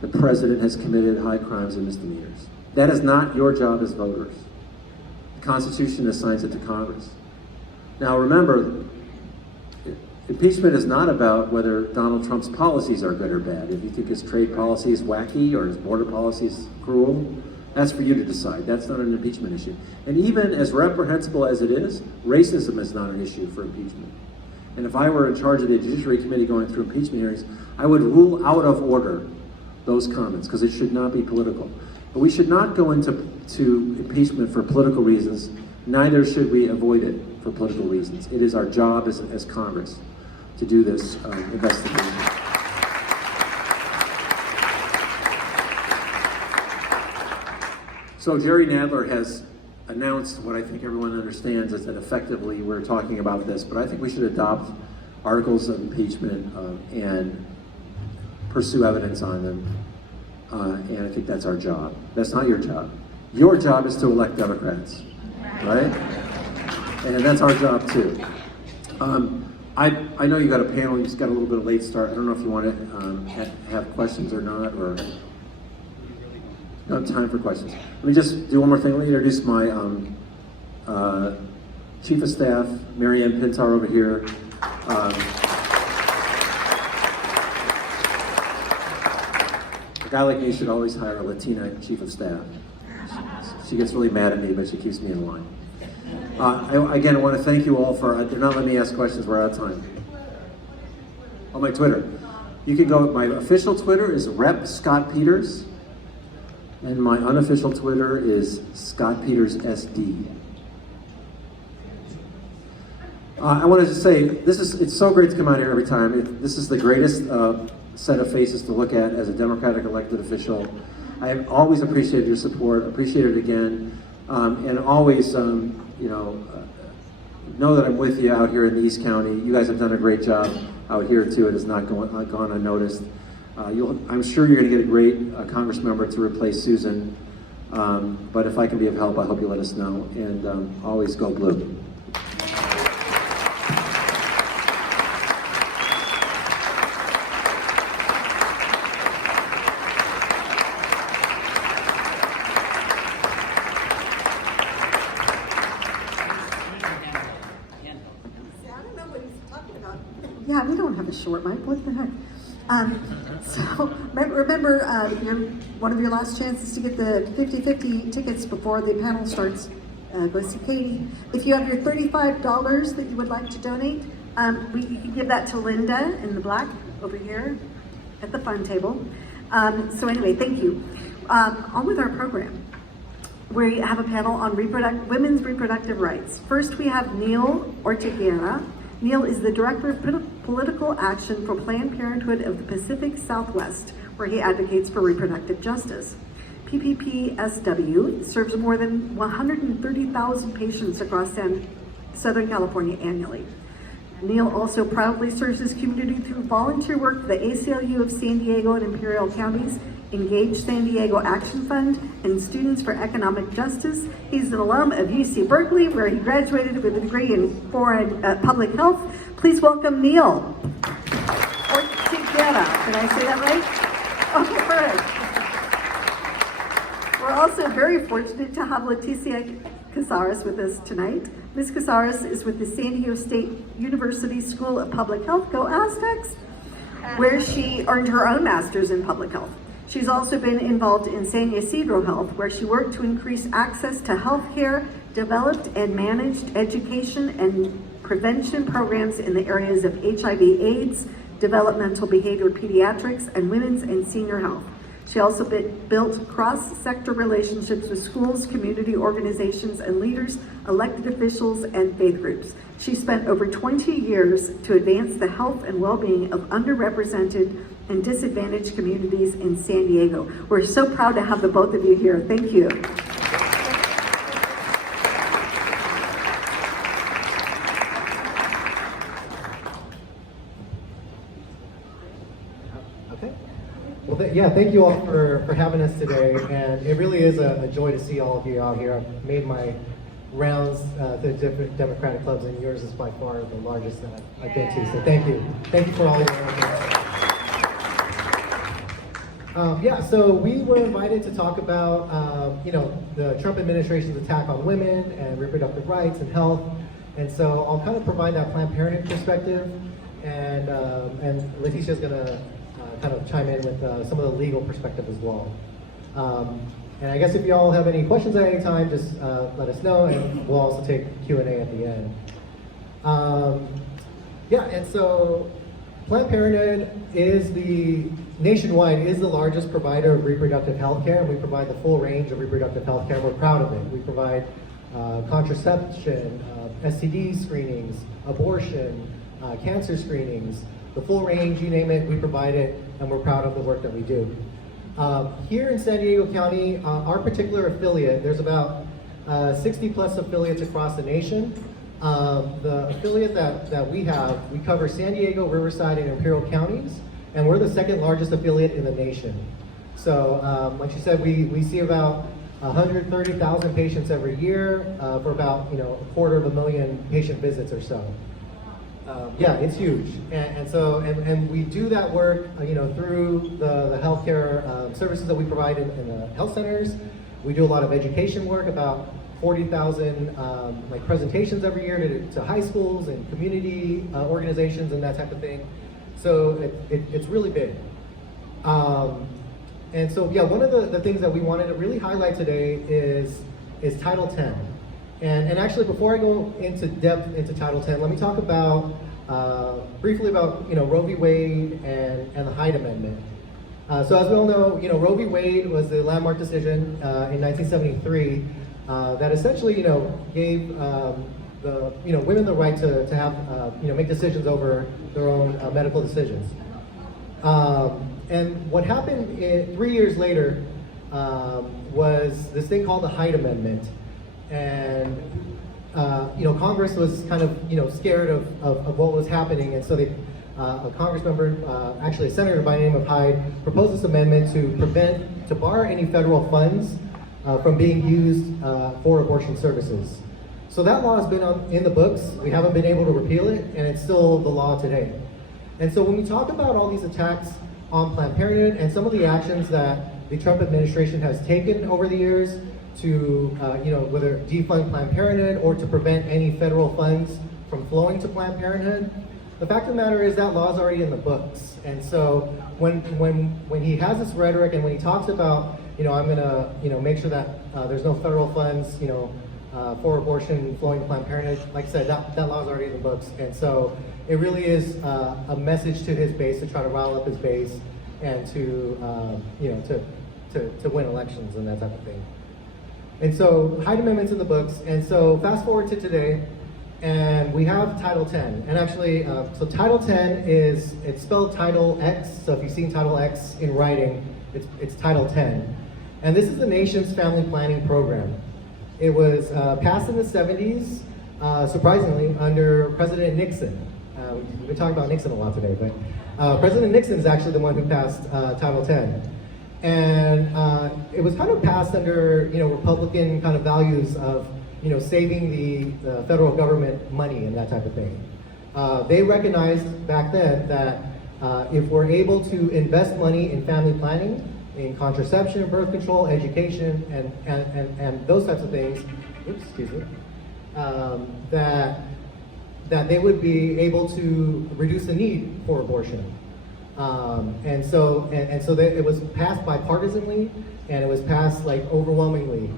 the president has committed high crimes and misdemeanors. That is not your job as voters. The Constitution assigns it to Congress. Now remember, impeachment is not about whether Donald Trump's policies are good or bad. If you think his trade policy is wacky or his border policy is cruel, that's for you to decide. That's not an impeachment issue. And even as reprehensible as it is, racism is not an issue for impeachment. And if I were in charge of the Judiciary Committee going through impeachment hearings, I would rule out of order those comments because it should not be political. But we should not go into impeachment for political reasons. Neither should we avoid it for political reasons. It is our job as Congress to do this investigation. So Jerry Nadler has announced what I think everyone understands is that effectively we're talking about this, but I think we should adopt articles of impeachment and pursue evidence on them. And I think that's our job. That's not your job. Your job is to elect Democrats, right? And that's our job too. I know you got a panel, you just got a little bit of late start. I don't know if you want to have questions or not, or no time for questions. Let me just do one more thing. Let me introduce my Chief of Staff, Mary Ann Pintar over here. A guy like me should always hire a Latina Chief of Staff. She gets really mad at me, but she keeps me in line. Again, I want to thank you all for, they're not letting me ask questions, we're out of time. On my Twitter. You can go, my official Twitter is Rep. Scott Peters, and my unofficial Twitter is Scott Peters SD. I wanted to say, it's so great to come out here every time. This is the greatest set of faces to look at as a Democratic elected official. I have always appreciated your support, appreciate it again, and always, know that I'm with you out here in the East County. You guys have done a great job out here too. It has not gone unnoticed. I'm sure you're going to get a great Congress member to replace Susan, but if I can be of help, I hope you let us know, and always go blue. Yeah, we don't have a short mic. What the heck? So remember, one of your last chances to get the 50-50 tickets before the panel starts. Go see Katie. If you have your $35 that you would like to donate, you can give that to Linda in the black over here at the fun table. So anyway, thank you. On with our program. We have a panel on women's reproductive rights. First, we have Neil Ortiguerra. Neil is the Director of Political Action for Planned Parenthood of the Pacific Southwest, where he advocates for reproductive justice. PPPSW serves more than 130,000 patients across Southern California annually. Neil also proudly serves his community through volunteer work for the ACLU of San Diego and Imperial Counties, Engage San Diego Action Fund, and Students for Economic Justice. He's an alum of UC Berkeley, where he graduated with a degree in public health. Please welcome Neil Ortiguerra. Did I say that right? Okay, perfect. We're also very fortunate to have Leticia Cazares with us tonight. Ms. Cazares is with the San Diego State University School of Public Health, go Aztecs, where she earned her own master's in public health. She's also been involved in San Ysidro Health, where she worked to increase access to health care, developed and managed education and prevention programs in the areas of HIV/AIDS, developmental behavior pediatrics, and women's and senior health. She also built cross-sector relationships with schools, community organizations, and leaders, elected officials, and faith groups. She spent over 20 years to advance the health and well-being of underrepresented and disadvantaged communities in San Diego. We're so proud to have the both of you here. Thank you. yeah, thank you all for having us today, and it really is a joy to see all of you out here. I've made my rounds to different Democratic clubs, and yours is by far the largest that I've been to, so thank you. Thank you for all your efforts. Yeah, so we were invited to talk about, the Trump administration's attack on women and reproductive rights and health, and so I'll kind of provide that Planned Parenthood perspective, and Leticia's going to kind of chime in with some of the legal perspective as well. And I guess if you all have any questions at any time, just let us know, and we'll also take Q&A at the end. Yeah, and so Planned Parenthood is nationwide is the largest provider of reproductive health care, and we provide the full range of reproductive health care. We're proud of it. We provide contraception, STD screenings, abortion, cancer screenings, the full range, you name it, we provide it, and we're proud of the work that we do. Here in San Diego County, our particular affiliate, there's about 60 plus affiliates across the nation. The affiliate that we have, we cover San Diego, Riverside, and Imperial counties, and we're the second largest affiliate in the nation. So, like she said, we see about 130,000 patients every year for about, a 250,000 patient visits or so. Yeah, it's huge, and we do that work, through the healthcare services that we provide in the health centers. We do a lot of education work, about 40,000 presentations every year to high schools and community organizations and that type of thing. So it's really big. And so yeah, one of the things that we wanted to really highlight today is Title 10. And actually, before I go into depth into Title 10, let me talk about briefly about Roe v. Wade and the Hyde Amendment. So as we all know, Roe v. Wade was the landmark decision in 1973 that essentially gave the women the right to have make decisions over their own medical decisions. And what happened 3 years later was this thing called the Hyde Amendment. And Congress was kind of scared of what was happening, and so a Congress member, actually a senator by the name of Hyde, proposed this amendment to bar any federal funds from being used for abortion services. So that law has been in the books. We haven't been able to repeal it, and it's still the law today. And so when we talk about all these attacks on Planned Parenthood and some of the actions that the Trump administration has taken over the years to, whether defund Planned Parenthood or to prevent any federal funds from flowing to Planned Parenthood, the fact of the matter is that law is already in the books. And so when he has this rhetoric and when he talks about, I'm gonna, make sure that there's no federal funds, for abortion flowing to Planned Parenthood, like I said, that law is already in the books. And so it really is a message to his base to try to rile up his base and to win elections and that type of thing. And so Hyde Amendment's in the books, and so fast forward to today, and we have Title 10. And actually, so Title 10 it's spelled Title X, so if you've seen Title X in writing, it's Title 10. And this is the nation's family planning program. It was passed in the 70s, surprisingly, under President Nixon. We've been talking about Nixon a lot today, but President Nixon is actually the one who passed Title 10. And it was kind of passed under, Republican kind of values of, saving the federal government money and that type of thing. They recognized back then that if we're able to invest money in family planning, in contraception, birth control, education, and those types of things, that they would be able to reduce the need for abortion. And so it was passed bipartisanly, and it was passed overwhelmingly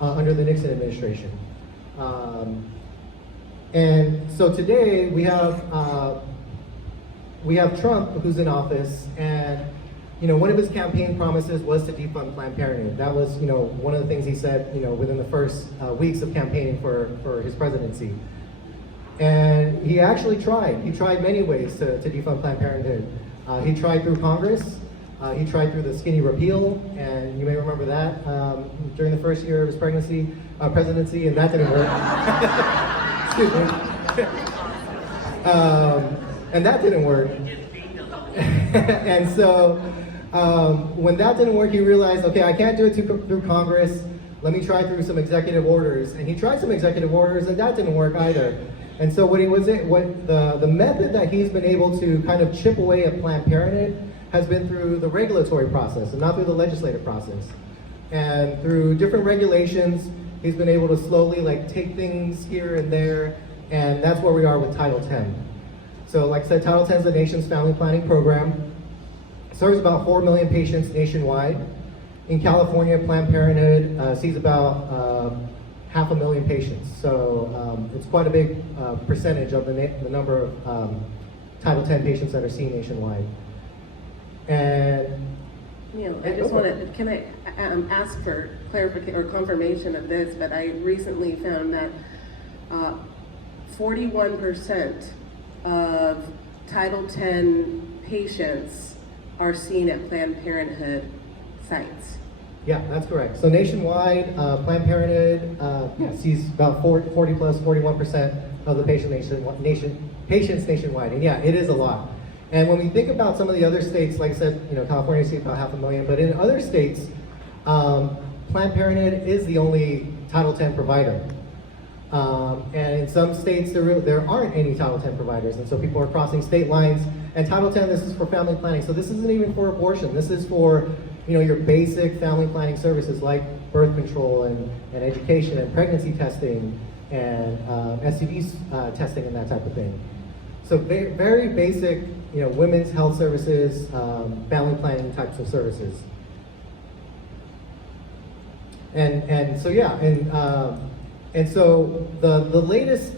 under the Nixon administration. And so today we have Trump, who's in office, and one of his campaign promises was to defund Planned Parenthood. That was one of the things he said within the first weeks of campaigning for his presidency. And he actually tried. He tried many ways to defund Planned Parenthood. He tried through Congress. He tried through the skinny repeal, and you may remember that during the first year of his presidency, and that didn't work. Excuse me. And that didn't work. And so When that didn't work, he realized, okay, I can't do it through Congress. Let me try through some executive orders. And he tried some executive orders, and that didn't work either. And so the method that he's been able to kind of chip away at Planned Parenthood has been through the regulatory process and not through the legislative process. And through different regulations, he's been able to slowly take things here and there, and that's where we are with Title X. So like I said, Title X is the nation's family planning program. It serves about 4 million patients nationwide. In California, Planned Parenthood sees about 500,000 patients. So it's quite a big percentage of the number of Title X patients that are seen nationwide. And Neil, I just want to, can I ask for clarification or confirmation of this, but I recently found that 41% of Title X patients are seen at Planned Parenthood sites. yeah, that's correct. So nationwide, Planned Parenthood sees about 41% of the patients nationwide. And yeah, it is a lot. And when we think about some of the other states, like I said, California sees about 500,000, but in other states, Planned Parenthood is the only Title X provider. And in some states, there aren't any Title X providers, and so people are crossing state lines. And Title X, this is for family planning, so this isn't even for abortion. This is for your basic family planning services like birth control and education and pregnancy testing and STD testing and that type of thing. So very, very basic, women's health services, family planning types of services. And so yeah, and so the latest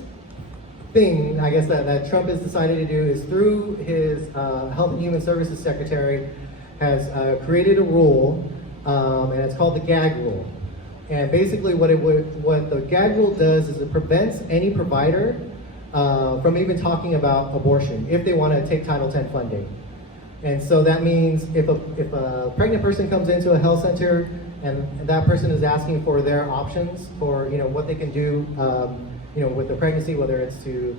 thing, I guess, that Trump has decided to do is through his Health and Human Services Secretary has created a rule, and it's called the gag rule. And basically what the gag rule does is it prevents any provider from even talking about abortion if they want to take Title X funding. And so that means if a pregnant person comes into a health center and that person is asking for their options for what they can do with the pregnancy, whether it's to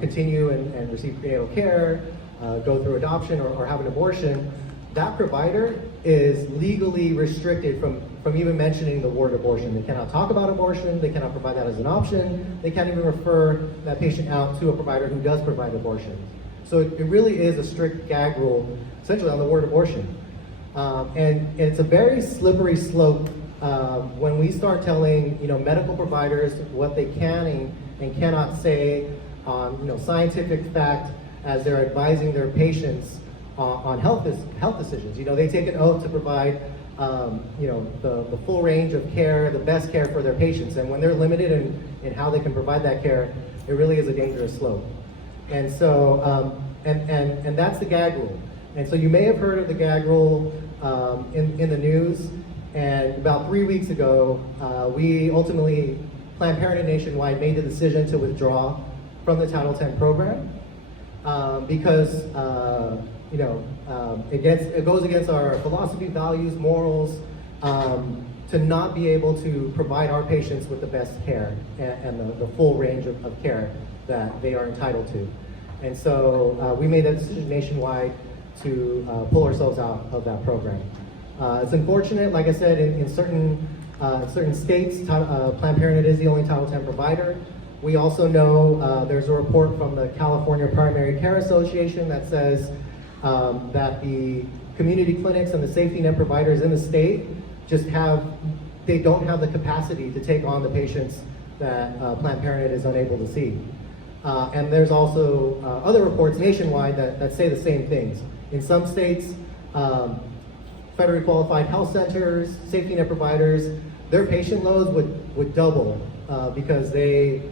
continue and receive prenatal care, go through adoption, or have an abortion, that provider is legally restricted from even mentioning the word abortion. They cannot talk about abortion, they cannot provide that as an option, they can't even refer that patient out to a provider who does provide abortion. So it really is a strict gag rule, essentially, on the word abortion. And it's a very slippery slope when we start telling medical providers what they can and cannot say on scientific fact as they're advising their patients on health decisions. They take an oath to provide the full range of care, the best care for their patients, and when they're limited in how they can provide that care, it really is a dangerous slope. And so and that's the gag rule. And so you may have heard of the gag rule in the news. And about 3 weeks ago, we ultimately, Planned Parenthood nationwide, made the decision to withdraw from the Title X program because it goes against our philosophy, values, morals, to not be able to provide our patients with the best care and the full range of care that they are entitled to. And so we made that decision nationwide to pull ourselves out of that program. It's unfortunate, like I said, in certain states, Planned Parenthood is the only Title X provider. We also know there's a report from the California Primary Care Association that says that the community clinics and the safety net providers in the state they don't have the capacity to take on the patients that Planned Parenthood is unable to see. And there's also other reports nationwide that say the same things. In some states, federally qualified health centers, safety net providers, their patient loads would double because they,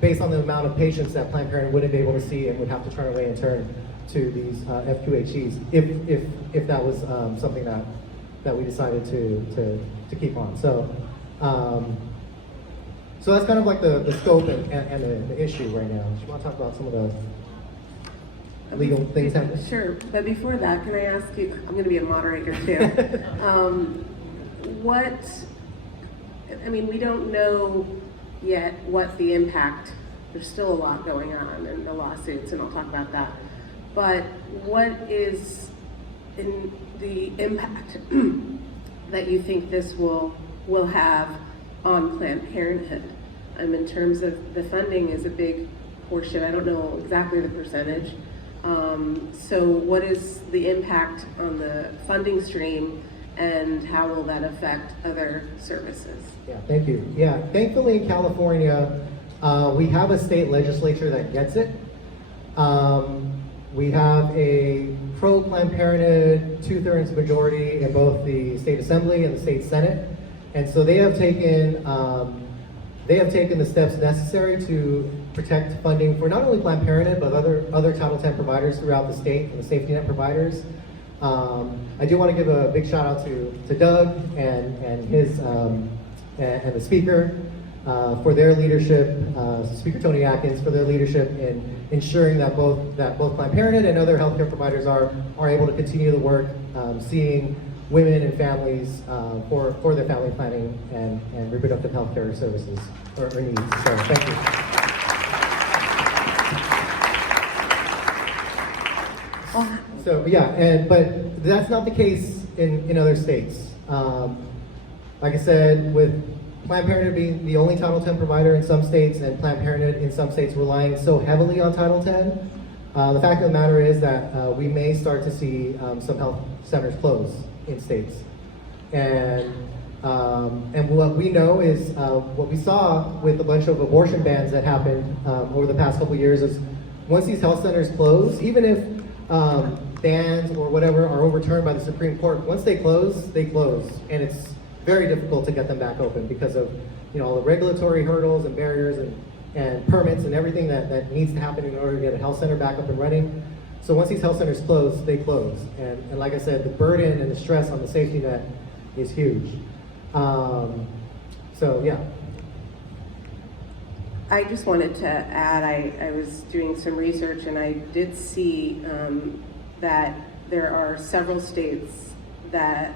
based on the amount of patients that Planned Parenthood wouldn't be able to see and would have to turn away and turn to these FQHCs if that was something that we decided to keep on. So so that's kind of like the scope and the issue right now. Do you want to talk about some of the legal things happening? Sure, but before that, can I ask you, I'm going to be a moderator too. We don't know yet what the impact, there's still a lot going on in the lawsuits, and I'll talk about that. But what is in the impact that you think this will have on Planned Parenthood. In terms of the funding is a big portion. I don't know exactly the percentage. So what is the impact on the funding stream, and how will that affect other services? Yeah, thank you. Yeah, thankfully in California, we have a state legislature that gets it. We have a pro-Planned Parenthood 2/3 majority in both the state assembly and the state senate, and so they have taken the steps necessary to protect funding for not only Planned Parenthood but other Title X providers throughout the state and the safety net providers. I do want to give a big shout out to Doug and his and the speaker for their leadership, Speaker Tony Atkins, for their leadership in ensuring that both Planned Parenthood and other healthcare providers are able to continue the work, seeing women and families for their family planning and reproductive health care services or needs. So thank you. So yeah, but that's not the case in other states. Like I said, with Planned Parenthood being the only Title X provider in some states, and Planned Parenthood in some states relying so heavily on Title X, the fact of the matter is that we may start to see some health centers close in states. And what we know is what we saw with a bunch of abortion bans that happened over the past couple of years is once these health centers close, even if bans or whatever are overturned by the Supreme Court, once they close, and it's very difficult to get them back open because of all the regulatory hurdles and barriers and permits and everything that needs to happen in order to get a health center back up and running. So once these health centers close, they close. And like I said, the burden and the stress on the safety net is huge. So yeah. I just wanted to add, I was doing some research and I did see that there are several states that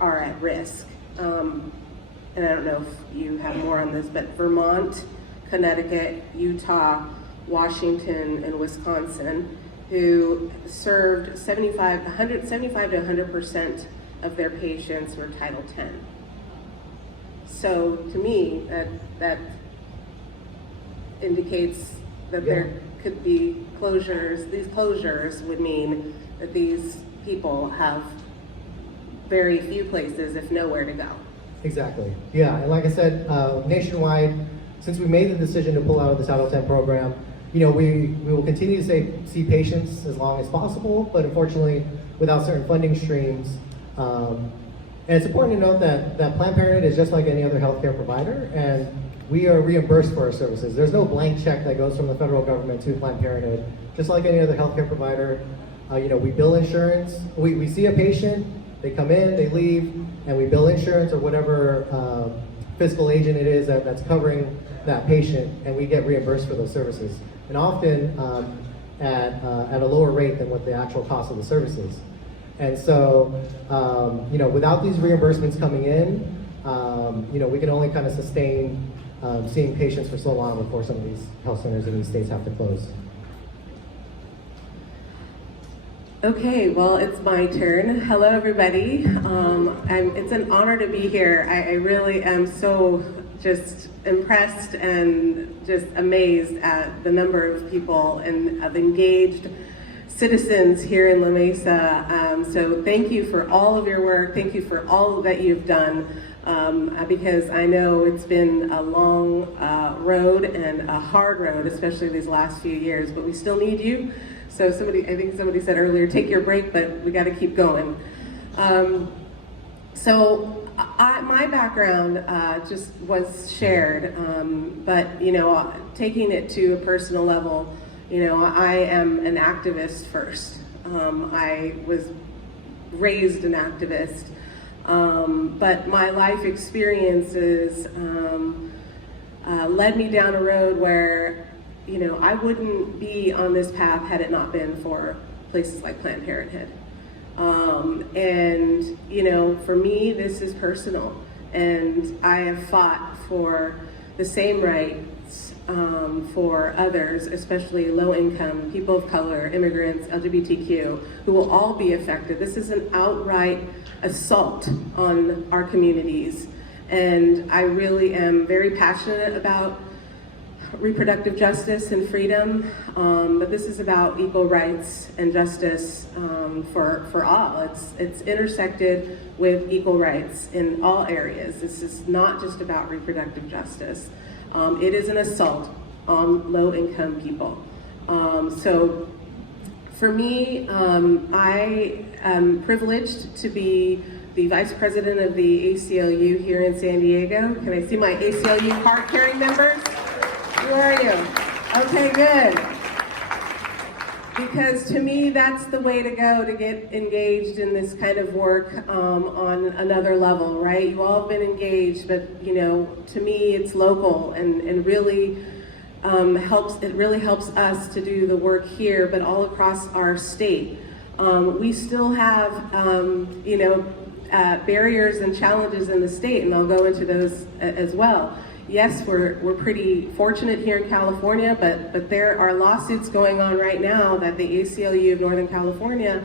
are at risk. And I don't know if you have more on this, but Vermont, Connecticut, Utah, Washington, and Wisconsin, who served 75 to 100% of their patients were Title X. So to me, that indicates that there could be closures. These closures would mean that these people have very few places, if nowhere, to go. Exactly. Yeah, and like I said, nationwide, since we made the decision to pull out of the Title X program, we will continue to see patients as long as possible, but unfortunately, without certain funding streams. And it's important to note that Planned Parenthood is just like any other healthcare provider, and we are reimbursed for our services. There's no blank check that goes from the federal government to Planned Parenthood. Just like any other healthcare provider, we bill insurance. We see a patient, they come in, they leave, and we bill insurance or whatever fiscal agent it is that's covering that patient, and we get reimbursed for those services. And often at a lower rate than what the actual cost of the service is. And so, without these reimbursements coming in, we can only kind of sustain seeing patients for so long before some of these health centers in these states have to close. Okay, well, it's my turn. Hello, everybody. It's an honor to be here. I really am so just impressed and just amazed at the number of people and of engaged citizens here in La Mesa. So thank you for all of your work. Thank you for all that you've done. Because I know it's been a long road and a hard road, especially these last few years, but we still need you. So I think somebody said earlier, take your break, but we got to keep going. My background just was shared, but taking it to a personal level, I am an activist first. I was raised an activist. But my life experiences led me down a road where, I wouldn't be on this path had it not been for places like Planned Parenthood. For me, this is personal, and I have fought for the same rights for others, especially low-income, people of color, immigrants, LGBTQ, who will all be affected. This is an outright assault on our communities. And I really am very passionate about reproductive justice and freedom, but this is about equal rights and justice for all. It's intersected with equal rights in all areas. This is not just about reproductive justice. It is an assault on low-income people. So for me, I am privileged to be the Vice President of the ACLU here in San Diego. Can I see my ACLU card-carrying members? Who are you? Okay, good. Because to me, that's the way to go to get engaged in this kind of work on another level, right? You all have been engaged, but you know, to me, it's local and really helps us to do the work here, but all across our state. We still have, barriers and challenges in the state, and I'll go into those as well. Yes, we're pretty fortunate here in California, but there are lawsuits going on right now that the ACLU of Northern California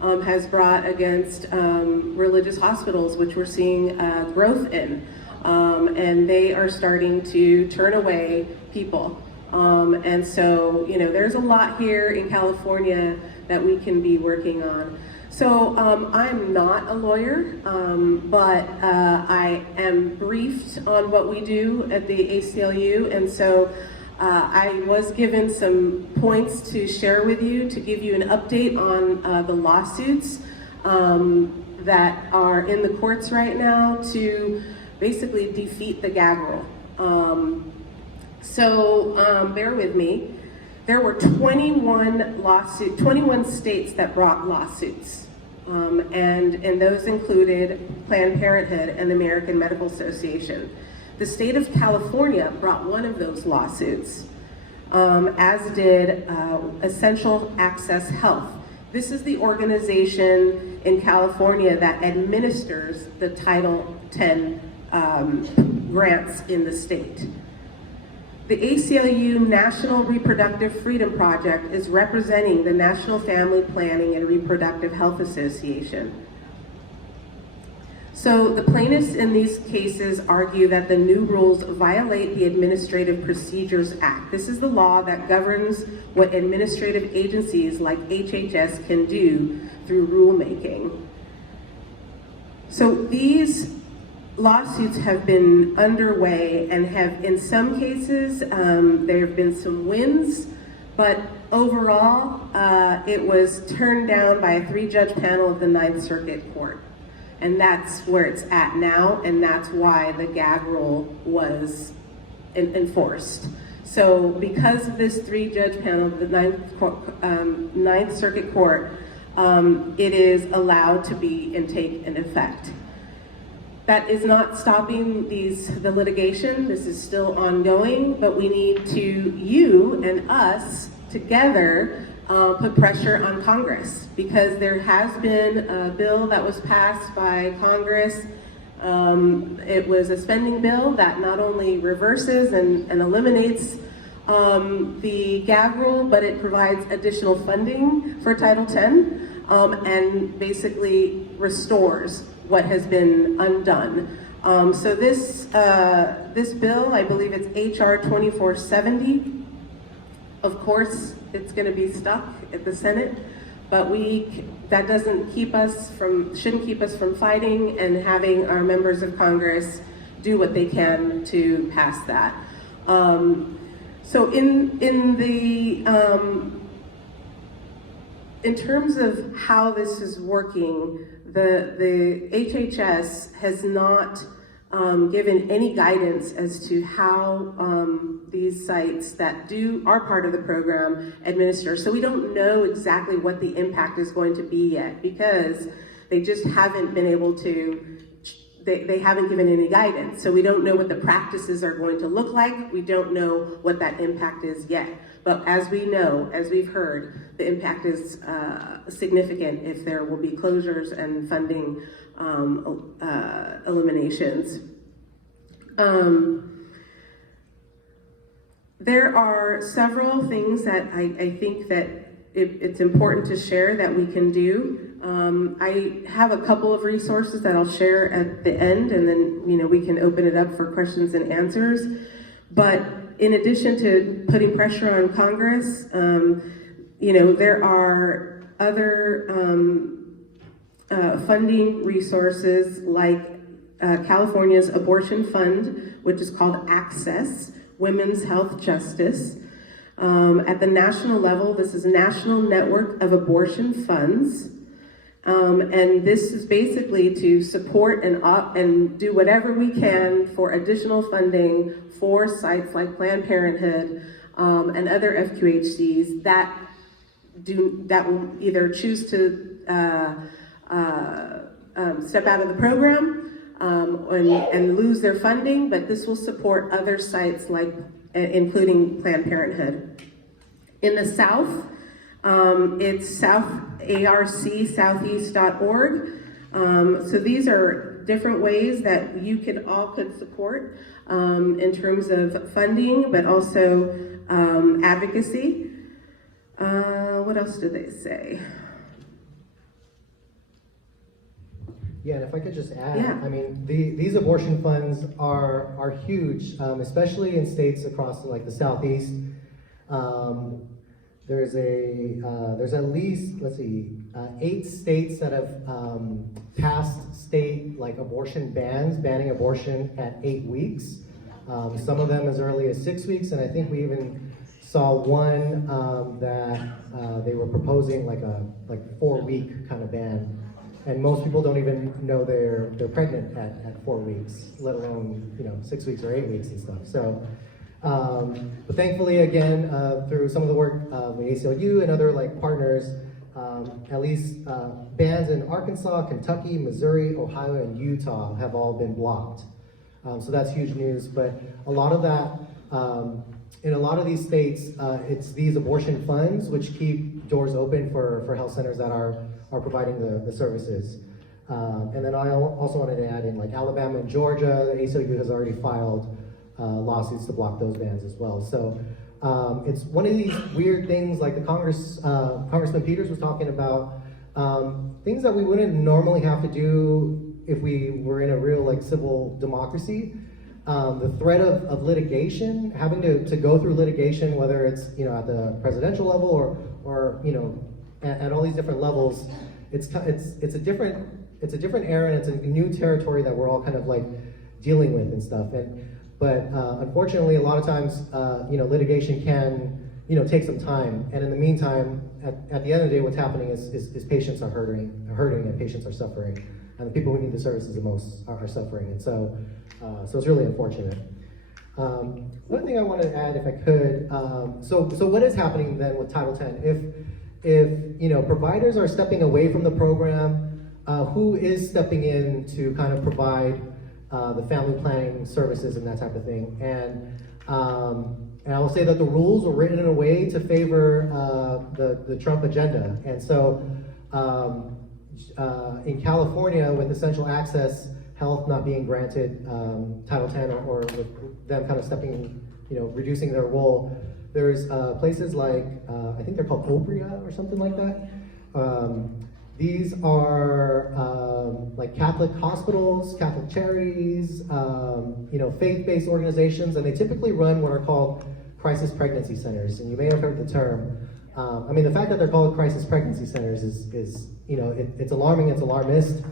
has brought against religious hospitals, which we're seeing growth in. And they are starting to turn away people. And so, there's a lot here in California that we can be working on. So I'm not a lawyer, but I am briefed on what we do at the ACLU, and so I was given some points to share with you to give you an update on the lawsuits that are in the courts right now to basically defeat the gag rule. So bear with me. There were 21 states that brought lawsuits, and those included Planned Parenthood and the American Medical Association. The state of California brought one of those lawsuits, as did Essential Access Health. This is the organization in California that administers the Title X grants in the state. The ACLU National Reproductive Freedom Project is representing the National Family Planning and Reproductive Health Association. So the plaintiffs in these cases argue that the new rules violate the Administrative Procedures Act. This is the law that governs what administrative agencies like HHS can do through rulemaking. So these lawsuits have been underway and have, in some cases, there have been some wins, but overall, it was turned down by a 3-judge panel of the Ninth Circuit Court. And that's where it's at now, and that's why the gag rule was enforced. So because of this 3-judge panel of the Ninth Circuit Court, it is allowed to be and take an effect. That is not stopping the litigation. This is still ongoing, but we need to, you and us together, put pressure on Congress, because there has been a bill that was passed by Congress. It was a spending bill that not only reverses and eliminates the gag rule, but it provides additional funding for Title X and basically restores what has been undone. So this bill, I believe it's HR 2470. Of course, it's going to be stuck at the Senate, but that shouldn't keep us from fighting and having our members of Congress do what they can to pass that. So in terms of how this is working, the HHS has not given any guidance as to how these sites that are part of the program administer. So we don't know exactly what the impact is going to be yet, because they just haven't been able to, they haven't given any guidance. So we don't know what the practices are going to look like. We don't know what that impact is yet. But as we know, as we've heard, the impact is significant if there will be closures and funding eliminations. there are several things that I think that it's important to share that we can do. I have a couple of resources that I'll share at the end, and then we can open it up for questions and answers. But in addition to putting pressure on Congress, there are other funding resources like California's abortion fund, which is called Access, Women's Health Justice. At the national level, this is National Network of Abortion Funds. And this is basically to support and do whatever we can for additional funding for sites like Planned Parenthood and other FQHCs that will either choose to step out of the program and lose their funding, but this will support other sites like including Planned Parenthood. In the South, it's southeast.org. So these are different ways that you could support in terms of funding, but also advocacy. What else do they say? Yeah, and if I could just add, Yeah. I mean, these abortion funds are huge, especially in states across like the Southeast. There's at least, 8 states that have passed state like abortion bans, banning abortion at 8 weeks. Some of them as early as 6 weeks, and I think we even saw one that they were proposing like a 4-week kind of ban. And most people don't even know they're pregnant at 4 weeks, let alone 6 weeks or 8 weeks and stuff. So, but thankfully, again, through some of the work of the ACLU and other like partners, at least bans in Arkansas, Kentucky, Missouri, Ohio, and Utah have all been blocked. So that's huge news. But a lot of that, in a lot of these states, it's these abortion funds which keep doors open for health centers that are providing the services. And then I also wanted to add in like Alabama and Georgia, the ACLU has already filed lawsuits to block those bans as well. So it's one of these weird things like the Congressman Peters was talking about, things that we wouldn't normally have to do if we were in a real like civil democracy. The threat of litigation, having to go through litigation, whether it's at the presidential level or at all these different levels, it's a different era, and it's a new territory that we're all kind of like dealing with and stuff. But unfortunately, a lot of times, litigation can take some time. And in the meantime, at the end of the day, what's happening is patients are hurting, and patients are suffering, and the people who need the services the most are suffering. And so it's really unfortunate. One thing I wanted to add, if I could, so what is happening then with Title X? If providers are stepping away from the program, who is stepping in to kind of provide the family planning services and that type of thing? And I will say that the rules were written in a way to favor the Trump agenda. And so in California, with essential access health not being granted Title X, or with them kind of reducing their role, there's places like, I think they're called Opria or something like that. These are like Catholic hospitals, Catholic charities, faith-based organizations, and they typically run what are called crisis pregnancy centers. And you may have heard the term. The fact that they're called crisis pregnancy centers is it's alarming, it's alarmist.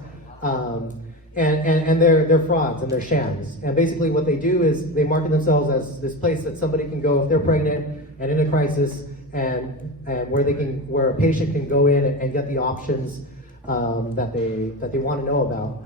And they're frauds and they're shams. And basically what they do is they market themselves as this place that somebody can go if they're pregnant and in a crisis, and where a patient can go in and get the options that they want to know about.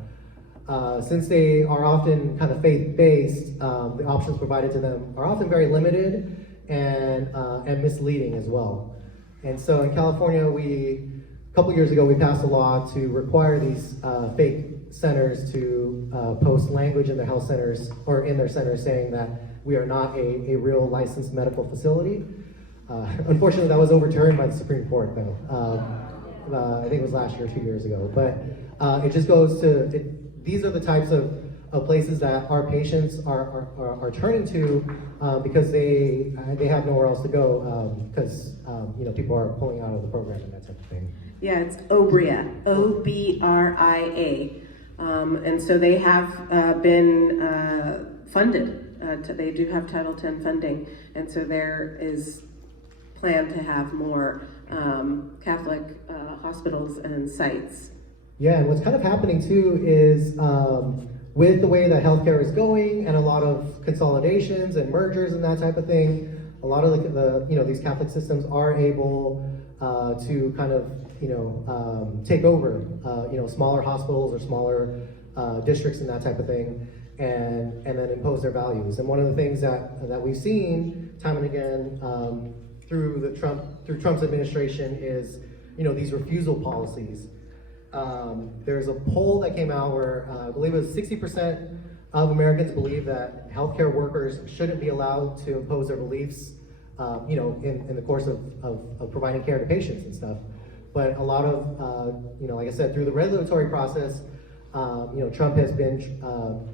Since they are often kind of faith-based, the options provided to them are often very limited and misleading as well. And so in California, a couple years ago, we passed a law to require these faith centers to post language in their health centers or in their centers saying that we are not a real licensed medical facility. Unfortunately, that was overturned by the Supreme Court, though. I think it was last year, 2 years ago. But it just goes to, these are the types of of places that our patients are turning to because they have nowhere else to go because you know, people are pulling out of the program and that type of thing. Yeah, it's OBRIA, OBRIA. And so they have been funded. They do have Title X funding, and so there is plan to have more Catholic hospitals and sites. Yeah, and what's kind of happening too is with the way that healthcare is going and a lot of consolidations and mergers and that type of thing, a lot of the you know, these Catholic systems are able to kind of, you know, take over, you know, smaller hospitals or smaller districts and that type of thing, and then impose their values. And one of the things that we've seen time and again through Trump's administration is, you know, these refusal policies. There's a poll that came out where I believe it was 60% of Americans believe that healthcare workers shouldn't be allowed to impose their beliefs, you know, in the course of providing care to patients and stuff. But a lot of, you know, like I said, through the regulatory process, you know, Trump has been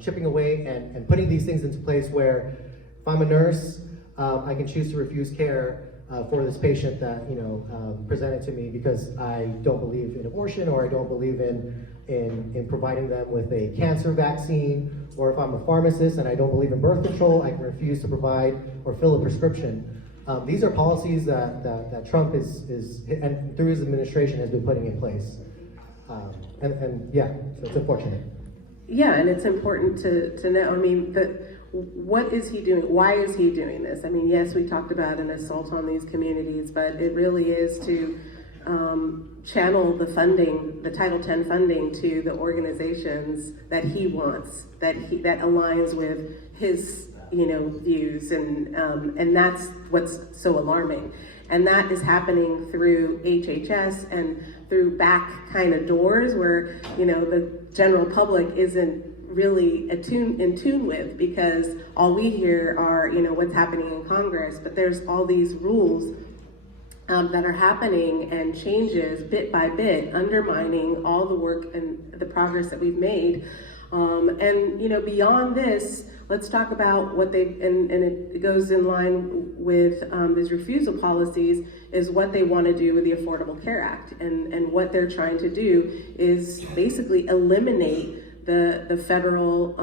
chipping away and putting these things into place where if I'm a nurse, I can choose to refuse care for this patient that, you know, presented to me because I don't believe in abortion, or I don't believe in providing them with a cancer vaccine, or if I'm a pharmacist and I don't believe in birth control, I can refuse to provide or fill a prescription. These are policies that Trump is and through his administration has been putting in place. And yeah, so it's unfortunate. Yeah, and it's important to know, I mean, what is he doing? Why is he doing this? I mean, yes, we talked about an assault on these communities, but it really is to channel the funding, the Title X funding, to the organizations that he wants, that aligns with his, you know, views, and that's what's so alarming. And that is happening through HHS and through back kind of doors where, you know, the general public isn't really in tune with, because all we hear are, you know, what's happening in Congress, but there's all these rules that are happening and changes bit by bit, undermining all the work and the progress that we've made. And, you know, beyond this, let's talk about what they, and it goes in line with these refusal policies, is what they want to do with the Affordable Care Act. And what they're trying to do is basically eliminate the federal,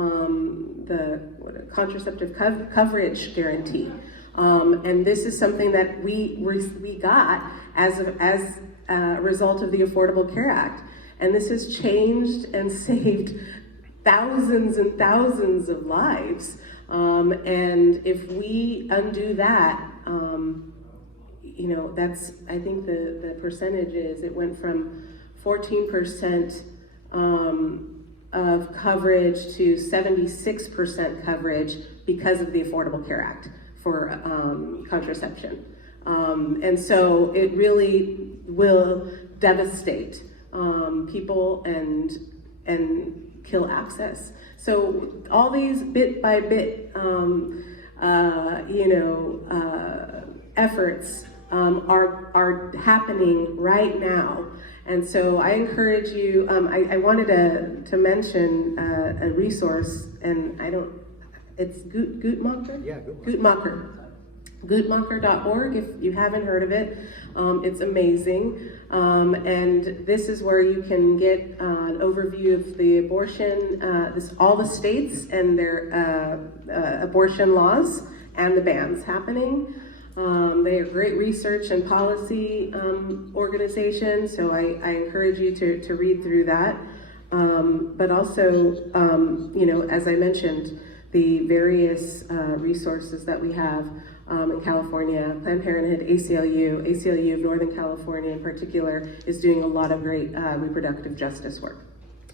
contraceptive coverage guarantee. And this is something that we got as a result of the Affordable Care Act. And this has changed and saved thousands and thousands of lives. And if we undo that, you know, that's, I think the percentage is, it went from 14% of coverage to 76% coverage because of the Affordable Care Act for contraception. And so it really will devastate people and kill access. So all these bit by bit, efforts are happening right now. And so I encourage you, I wanted to mention a resource, and it's Guttmacher? Yeah, Guttmacher. Guttmacher.org, if you haven't heard of it. It's amazing. And this is where you can get an overview of the abortion, all the states and their abortion laws and the bans happening. They are great research and policy organization, so I encourage you to read through that. But also, as I mentioned, the various resources that we have in California, Planned Parenthood, ACLU of Northern California in particular, is doing a lot of great reproductive justice work.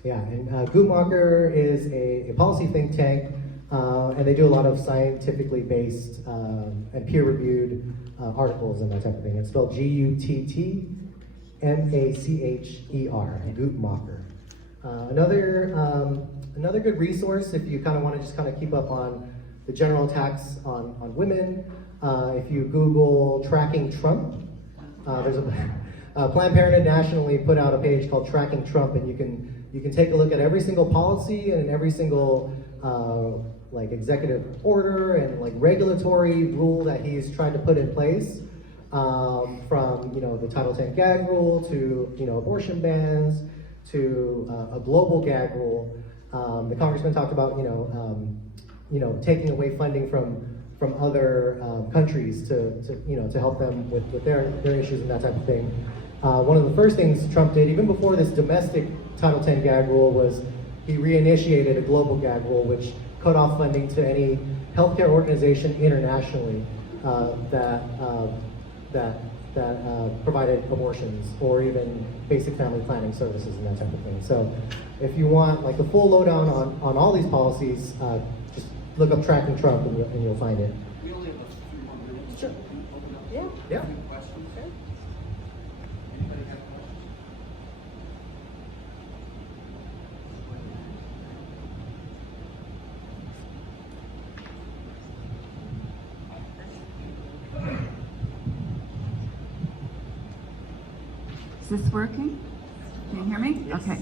Yeah, and Guttmacher is a policy think tank, and they do a lot of scientifically based and peer-reviewed articles and that type of thing. It's spelled Guttmacher, Guttmacher. Another good resource if you kind of want to just kind of keep up on the general attacks on women. If you Google tracking Trump, there's a Planned Parenthood nationally put out a page called Tracking Trump, and you can take a look at every single policy and every single like executive order and like regulatory rule that he's trying to put in place, from the Title 10 gag rule to abortion bans to a global gag rule. The congressman talked about taking away funding from other countries to help them with their issues and that type of thing. One of the first things Trump did, even before this domestic Title 10 gag rule, was he reinitiated a global gag rule, which cut off funding to any healthcare organization internationally that provided abortions or even basic family planning services and that type of thing. So if you want like the full lowdown on all these policies, just look up Tracking Trump and you'll find it. We only have a few more minutes. Sure. Open up Yeah. a few questions. Anybody have questions? Is this working? Can you hear me? Yes. Okay.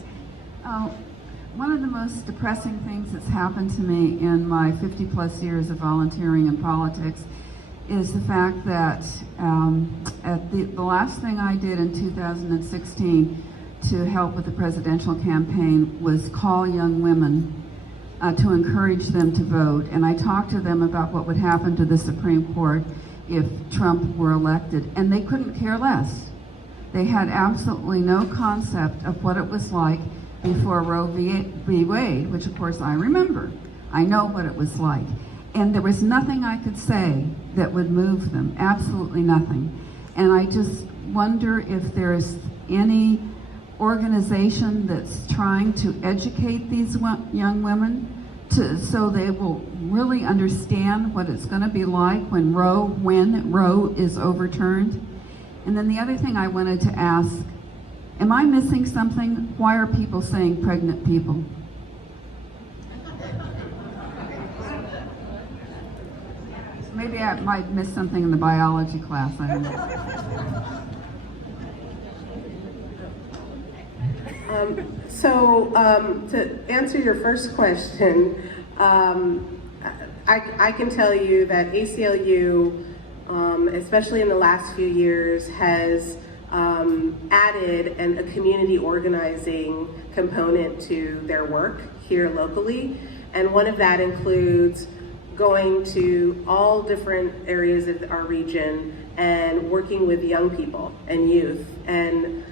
One of the most depressing things that's happened to me in my 50 plus years of volunteering in politics is the fact that at the last thing I did in 2016 to help with the presidential campaign was call young women to encourage them to vote. And I talked to them about what would happen to the Supreme Court if Trump were elected, and they couldn't care less. They had absolutely no concept of what it was like before Roe v. Wade, which of course I remember. I know what it was like. And there was nothing I could say that would move them, absolutely nothing. And I just wonder if there's any organization that's trying to educate these young women so they will really understand what it's going to be like when Roe is overturned. And then the other thing I wanted to ask, am I missing something? Why are people saying pregnant people? Maybe I might miss something in the biology class, I don't know. To answer your first question, I can tell you that ACLU, especially in the last few years, has added a community organizing component to their work here locally. And one of that includes going to all different areas of our region and working with young people and youth, and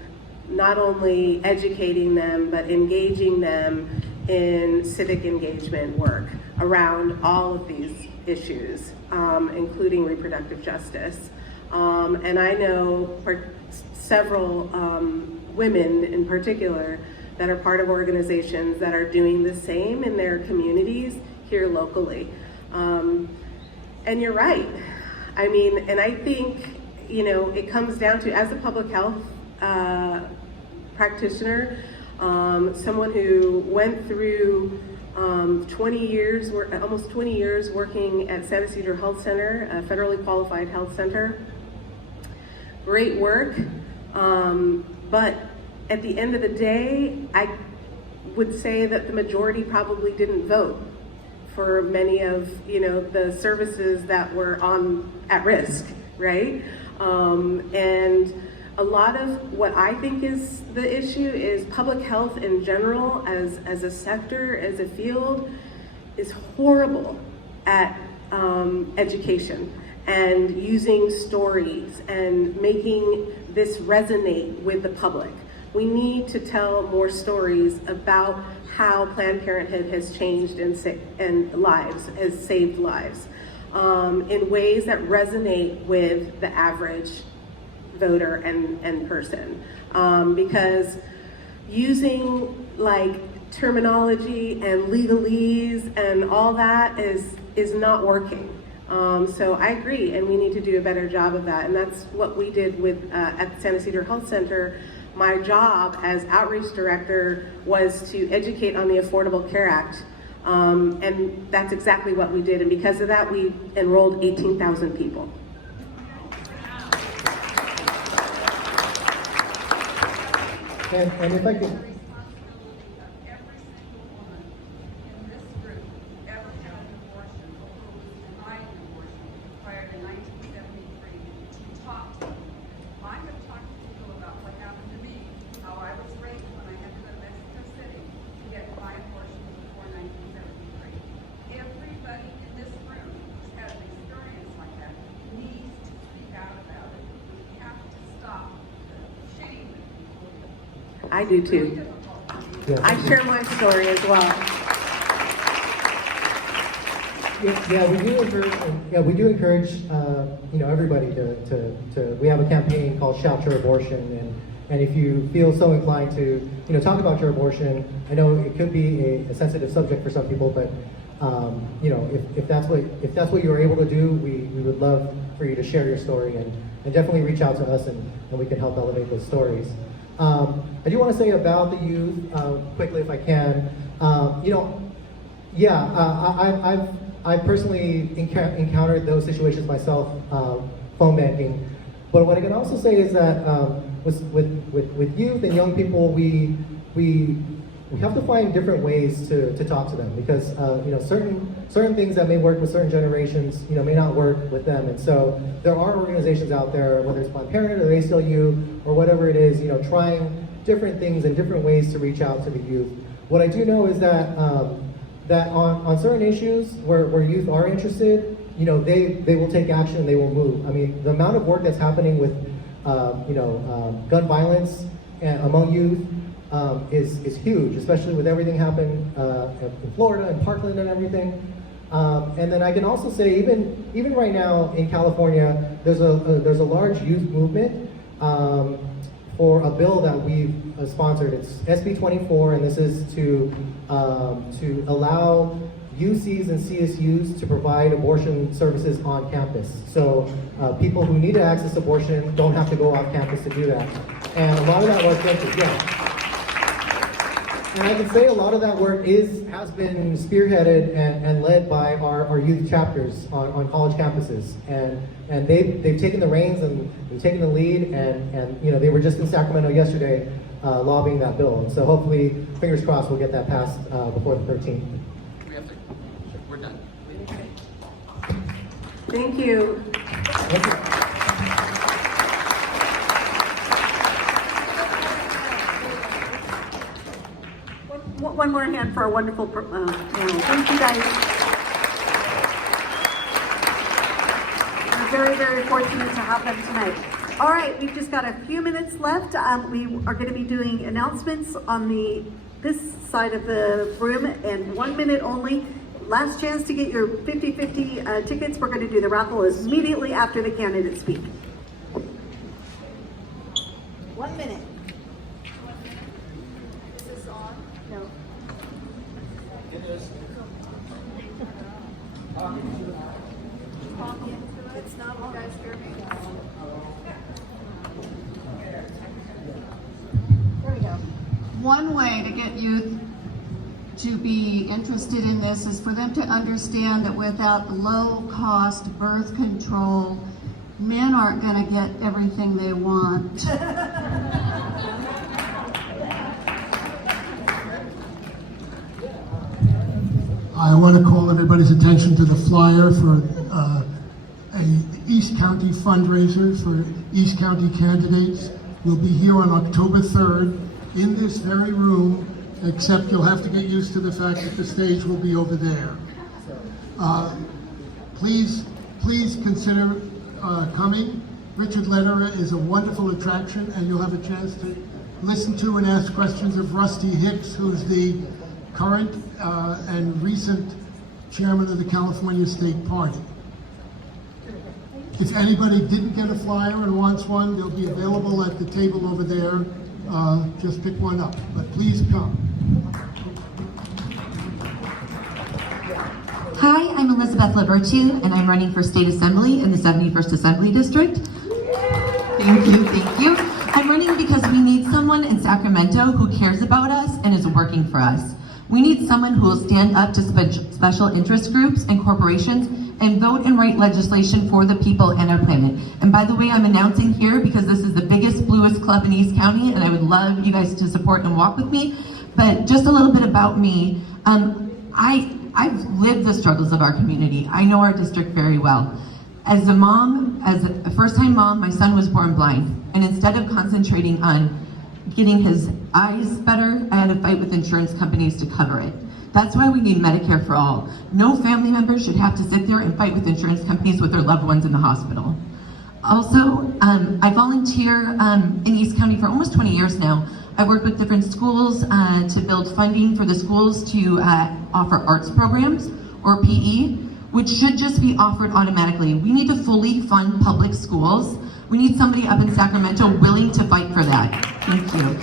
not only educating them, but engaging them in civic engagement work around all of these issues, including reproductive justice. And I know several women in particular that are part of organizations that are doing the same in their communities here locally. And you're right. I mean, and I think, it comes down to, as a public health practitioner, someone who went through 20 years, almost 20 years working at Santa Cedar Health Center, a federally qualified health center. Great work, but at the end of the day, I would say that the majority probably didn't vote for many of the services that were at risk, right? And a lot of what I think is the issue is public health in general, as a sector, as a field, is horrible at education and using stories and making this resonate with the public. We need to tell more stories about how Planned Parenthood has changed and lives, has saved lives, in ways that resonate with the average voter and person. Because using like terminology and legalese and all that is not working. So I agree, and we need to do a better job of that. And that's what we did with at the Santa Cedar Health Center. My job as outreach director was to educate on the Affordable Care Act. And that's exactly what we did. And because of that, we enrolled 18,000 people. And if I could, I do too. Yeah, I share my story as well. Yeah, we do encourage, everybody to, we have a campaign called Shout Your Abortion, and if you feel so inclined to, talk about your abortion, I know it could be a sensitive subject for some people, but, if that's what you're able to do, we would love for you to share your story and definitely reach out to us and we can help elevate those stories. I do want to say about the youth, quickly if I can, I've personally encountered those situations myself, phone banking. But what I can also say is that with youth and young people, we have to find different ways to talk to them because certain things that may work with certain generations, may not work with them. And so there are organizations out there, whether it's Planned Parenthood or ACLU or whatever it is, trying different things and different ways to reach out to the youth. What I do know is that that on certain issues where youth are interested, they will take action and they will move. I mean, the amount of work that's happening with, gun violence among youth is huge, especially with everything happening in Florida and Parkland and everything. And then I can also say, even right now in California, there's a large youth movement for a bill that we've sponsored. It's SB 24, and this is to allow UCs and CSUs to provide abortion services on campus. So people who need to access abortion don't have to go off campus to do that. And a lot of that work, and I can say a lot of that work has been spearheaded and led by our youth chapters on college campuses. And they've taken the reins and they've taken the lead, and they were just in Sacramento yesterday lobbying that bill. And so hopefully, fingers crossed, we'll get that passed before the 13th. We're done. Thank you. Thank you. One more hand for a wonderful panel. Thank you guys. We're very, very fortunate to have them tonight. All right, we've just got a few minutes left. We are going to be doing announcements on this side of the room, and 1 minute only. Last chance to get your 50-50 tickets. We're going to do the raffle immediately after the candidates speak. 1 minute. Is this on? No. It's not. You guys hear me? There we go. One way to get youth to be interested in this is for them to understand that without low-cost birth control, men aren't going to get everything they want. I want to call everybody's attention to the flyer for a East County fundraiser for East County candidates. We'll be here on October 3rd in this very room, except you'll have to get used to the fact that the stage will be over there. Please consider coming. Richard Lederer is a wonderful attraction, and you'll have a chance to listen to and ask questions of Rusty Hicks, who's the current and recent chairman of the California State Party. If anybody didn't get a flyer and wants one, they'll be available at the table over there. Just pick one up, but please come. Hi, I'm Elizabeth Liberty, and I'm running for State Assembly in the 71st Assembly District. Thank you. I'm running because we need someone in Sacramento who cares about us and is working for us. We need someone who will stand up to special interest groups and corporations and vote and write legislation for the people and our planet. And by the way, I'm announcing here because this is the biggest, bluest club in East County, and I would love you guys to support and walk with me. But just a little bit about me. I've lived the struggles of our community. I know our district very well. As a mom, as a first-time mom, my son was born blind. And instead of concentrating on getting his eyes better, I had to fight with insurance companies to cover it. That's why we need Medicare for all. No family member should have to sit there and fight with insurance companies with their loved ones in the hospital. Also, I volunteer in East County for almost 20 years now. I work with different schools to build funding for the schools to offer arts programs or PE, which should just be offered automatically. We need to fully fund public schools. We need somebody up in Sacramento willing to fight for that. Thank you.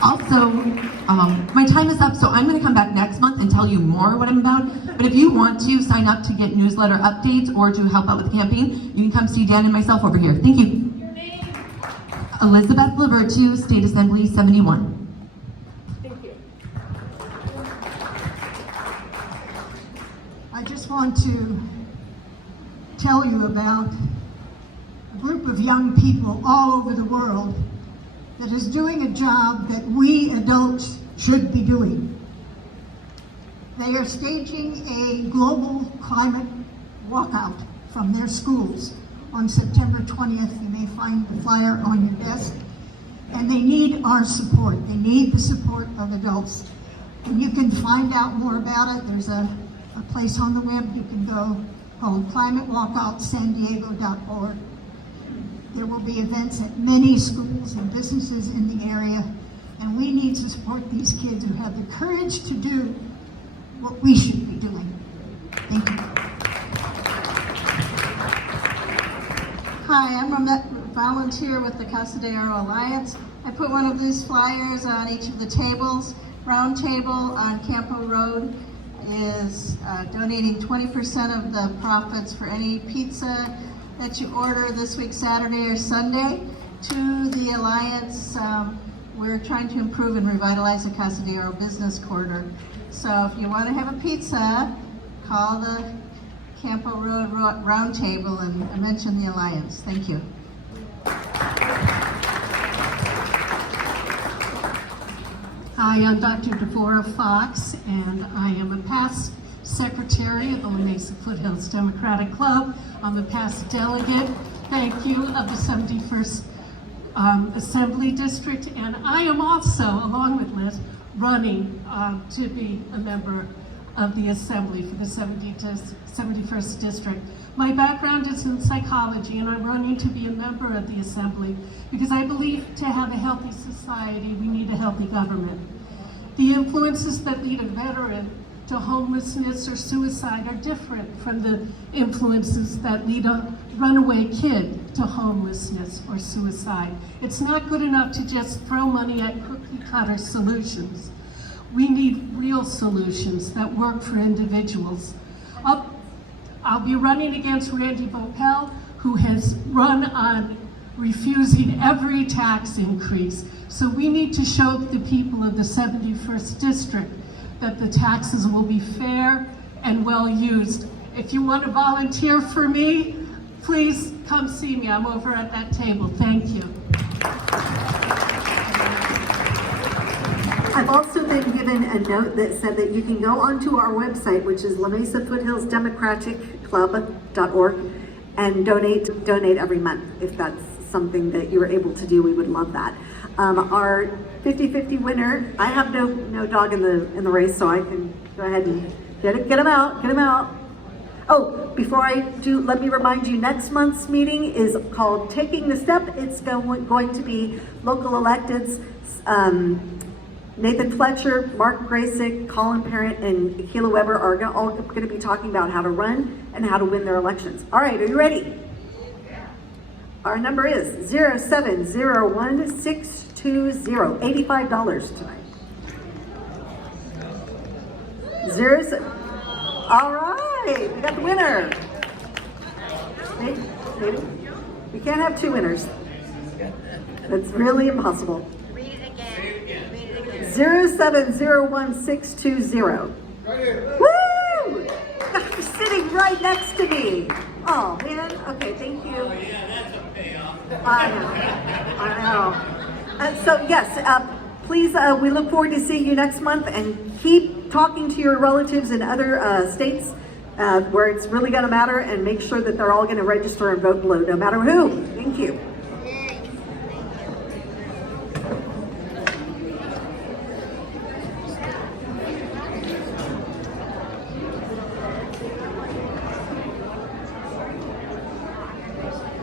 Also, my time is up, so I'm going to come back next month and tell you more what I'm about. But if you want to sign up to get newsletter updates or to help out with the campaign, you can come see Dan and myself over here. Thank you. Your name? Elizabeth Liberty, State Assembly 71. Thank you. I just want to tell you about a group of young people all over the world that is doing a job that we adults should be doing. They are staging a global climate walkout from their schools on September 20th. You may find the flyer on your desk. And they need our support. They need the support of adults. And you can find out more about it. There's a place on the web you can go called climatewalkoutsandiego.org. There will be events at many schools and businesses in the area, and we need to support these kids who have the courage to do what we should be doing. Thank you. Hi, I'm a volunteer with the Casa de Oro Alliance. I put one of these flyers on each of the tables. Round Table on Campo Road is donating 20% of the profits for any pizza that you order this week, Saturday or Sunday, to the Alliance. We're trying to improve and revitalize the Casa de Oro business corridor. So if you want to have a pizza, call the Campo Road Round Table and mention the Alliance. Thank you. Hi, I'm Dr. Deborah Fox, and I am a past secretary of the Mesa-Foothills Democratic Club. I'm a past delegate, thank you, of the 71st Assembly District, and I am also, along with Liz, running to be a member of the Assembly for the 71st District. My background is in psychology, and I'm running to be a member of the Assembly because I believe to have a healthy society, we need a healthy government. The influences that lead a veteran to homelessness or suicide are different from the influences that lead a runaway kid to homelessness or suicide. It's not good enough to just throw money at cookie-cutter solutions. We need real solutions that work for individuals. I'll be running against Randy Bopel, who has run on refusing every tax increase. So we need to show the people of the 71st District that the taxes will be fair and well used. If you want to volunteer for me, please come see me. I'm over at that table. Thank you. I've also been given a note that said that you can go onto our website, which is Mesa-Foothills Democratic Club.org, and donate every month. If that's something that you were able to do, we would love that. Our 50-50 winner, I have no dog in the race, so I can go ahead and get him out. Oh, before I do, let me remind you, next month's meeting is called Taking the Step. It's going to be local electeds, Nathan Fletcher, Mark Graysick, Colin Parent, and Akila Weber are all going to be talking about how to run and how to win their elections. All right, are you ready? Our number is 0701620, $85 tonight. All right, we got the winner. Maybe. We can't have two winners. That's really impossible. 0701620. Right here. Woo! You're sitting right next to me. Oh man. Okay, thank you. Oh yeah, that's a payoff. I know. So yes, please, we look forward to seeing you next month, and keep talking to your relatives in other states where it's really going to matter, and make sure that they're all going to register and vote blue, no matter who. Thank you.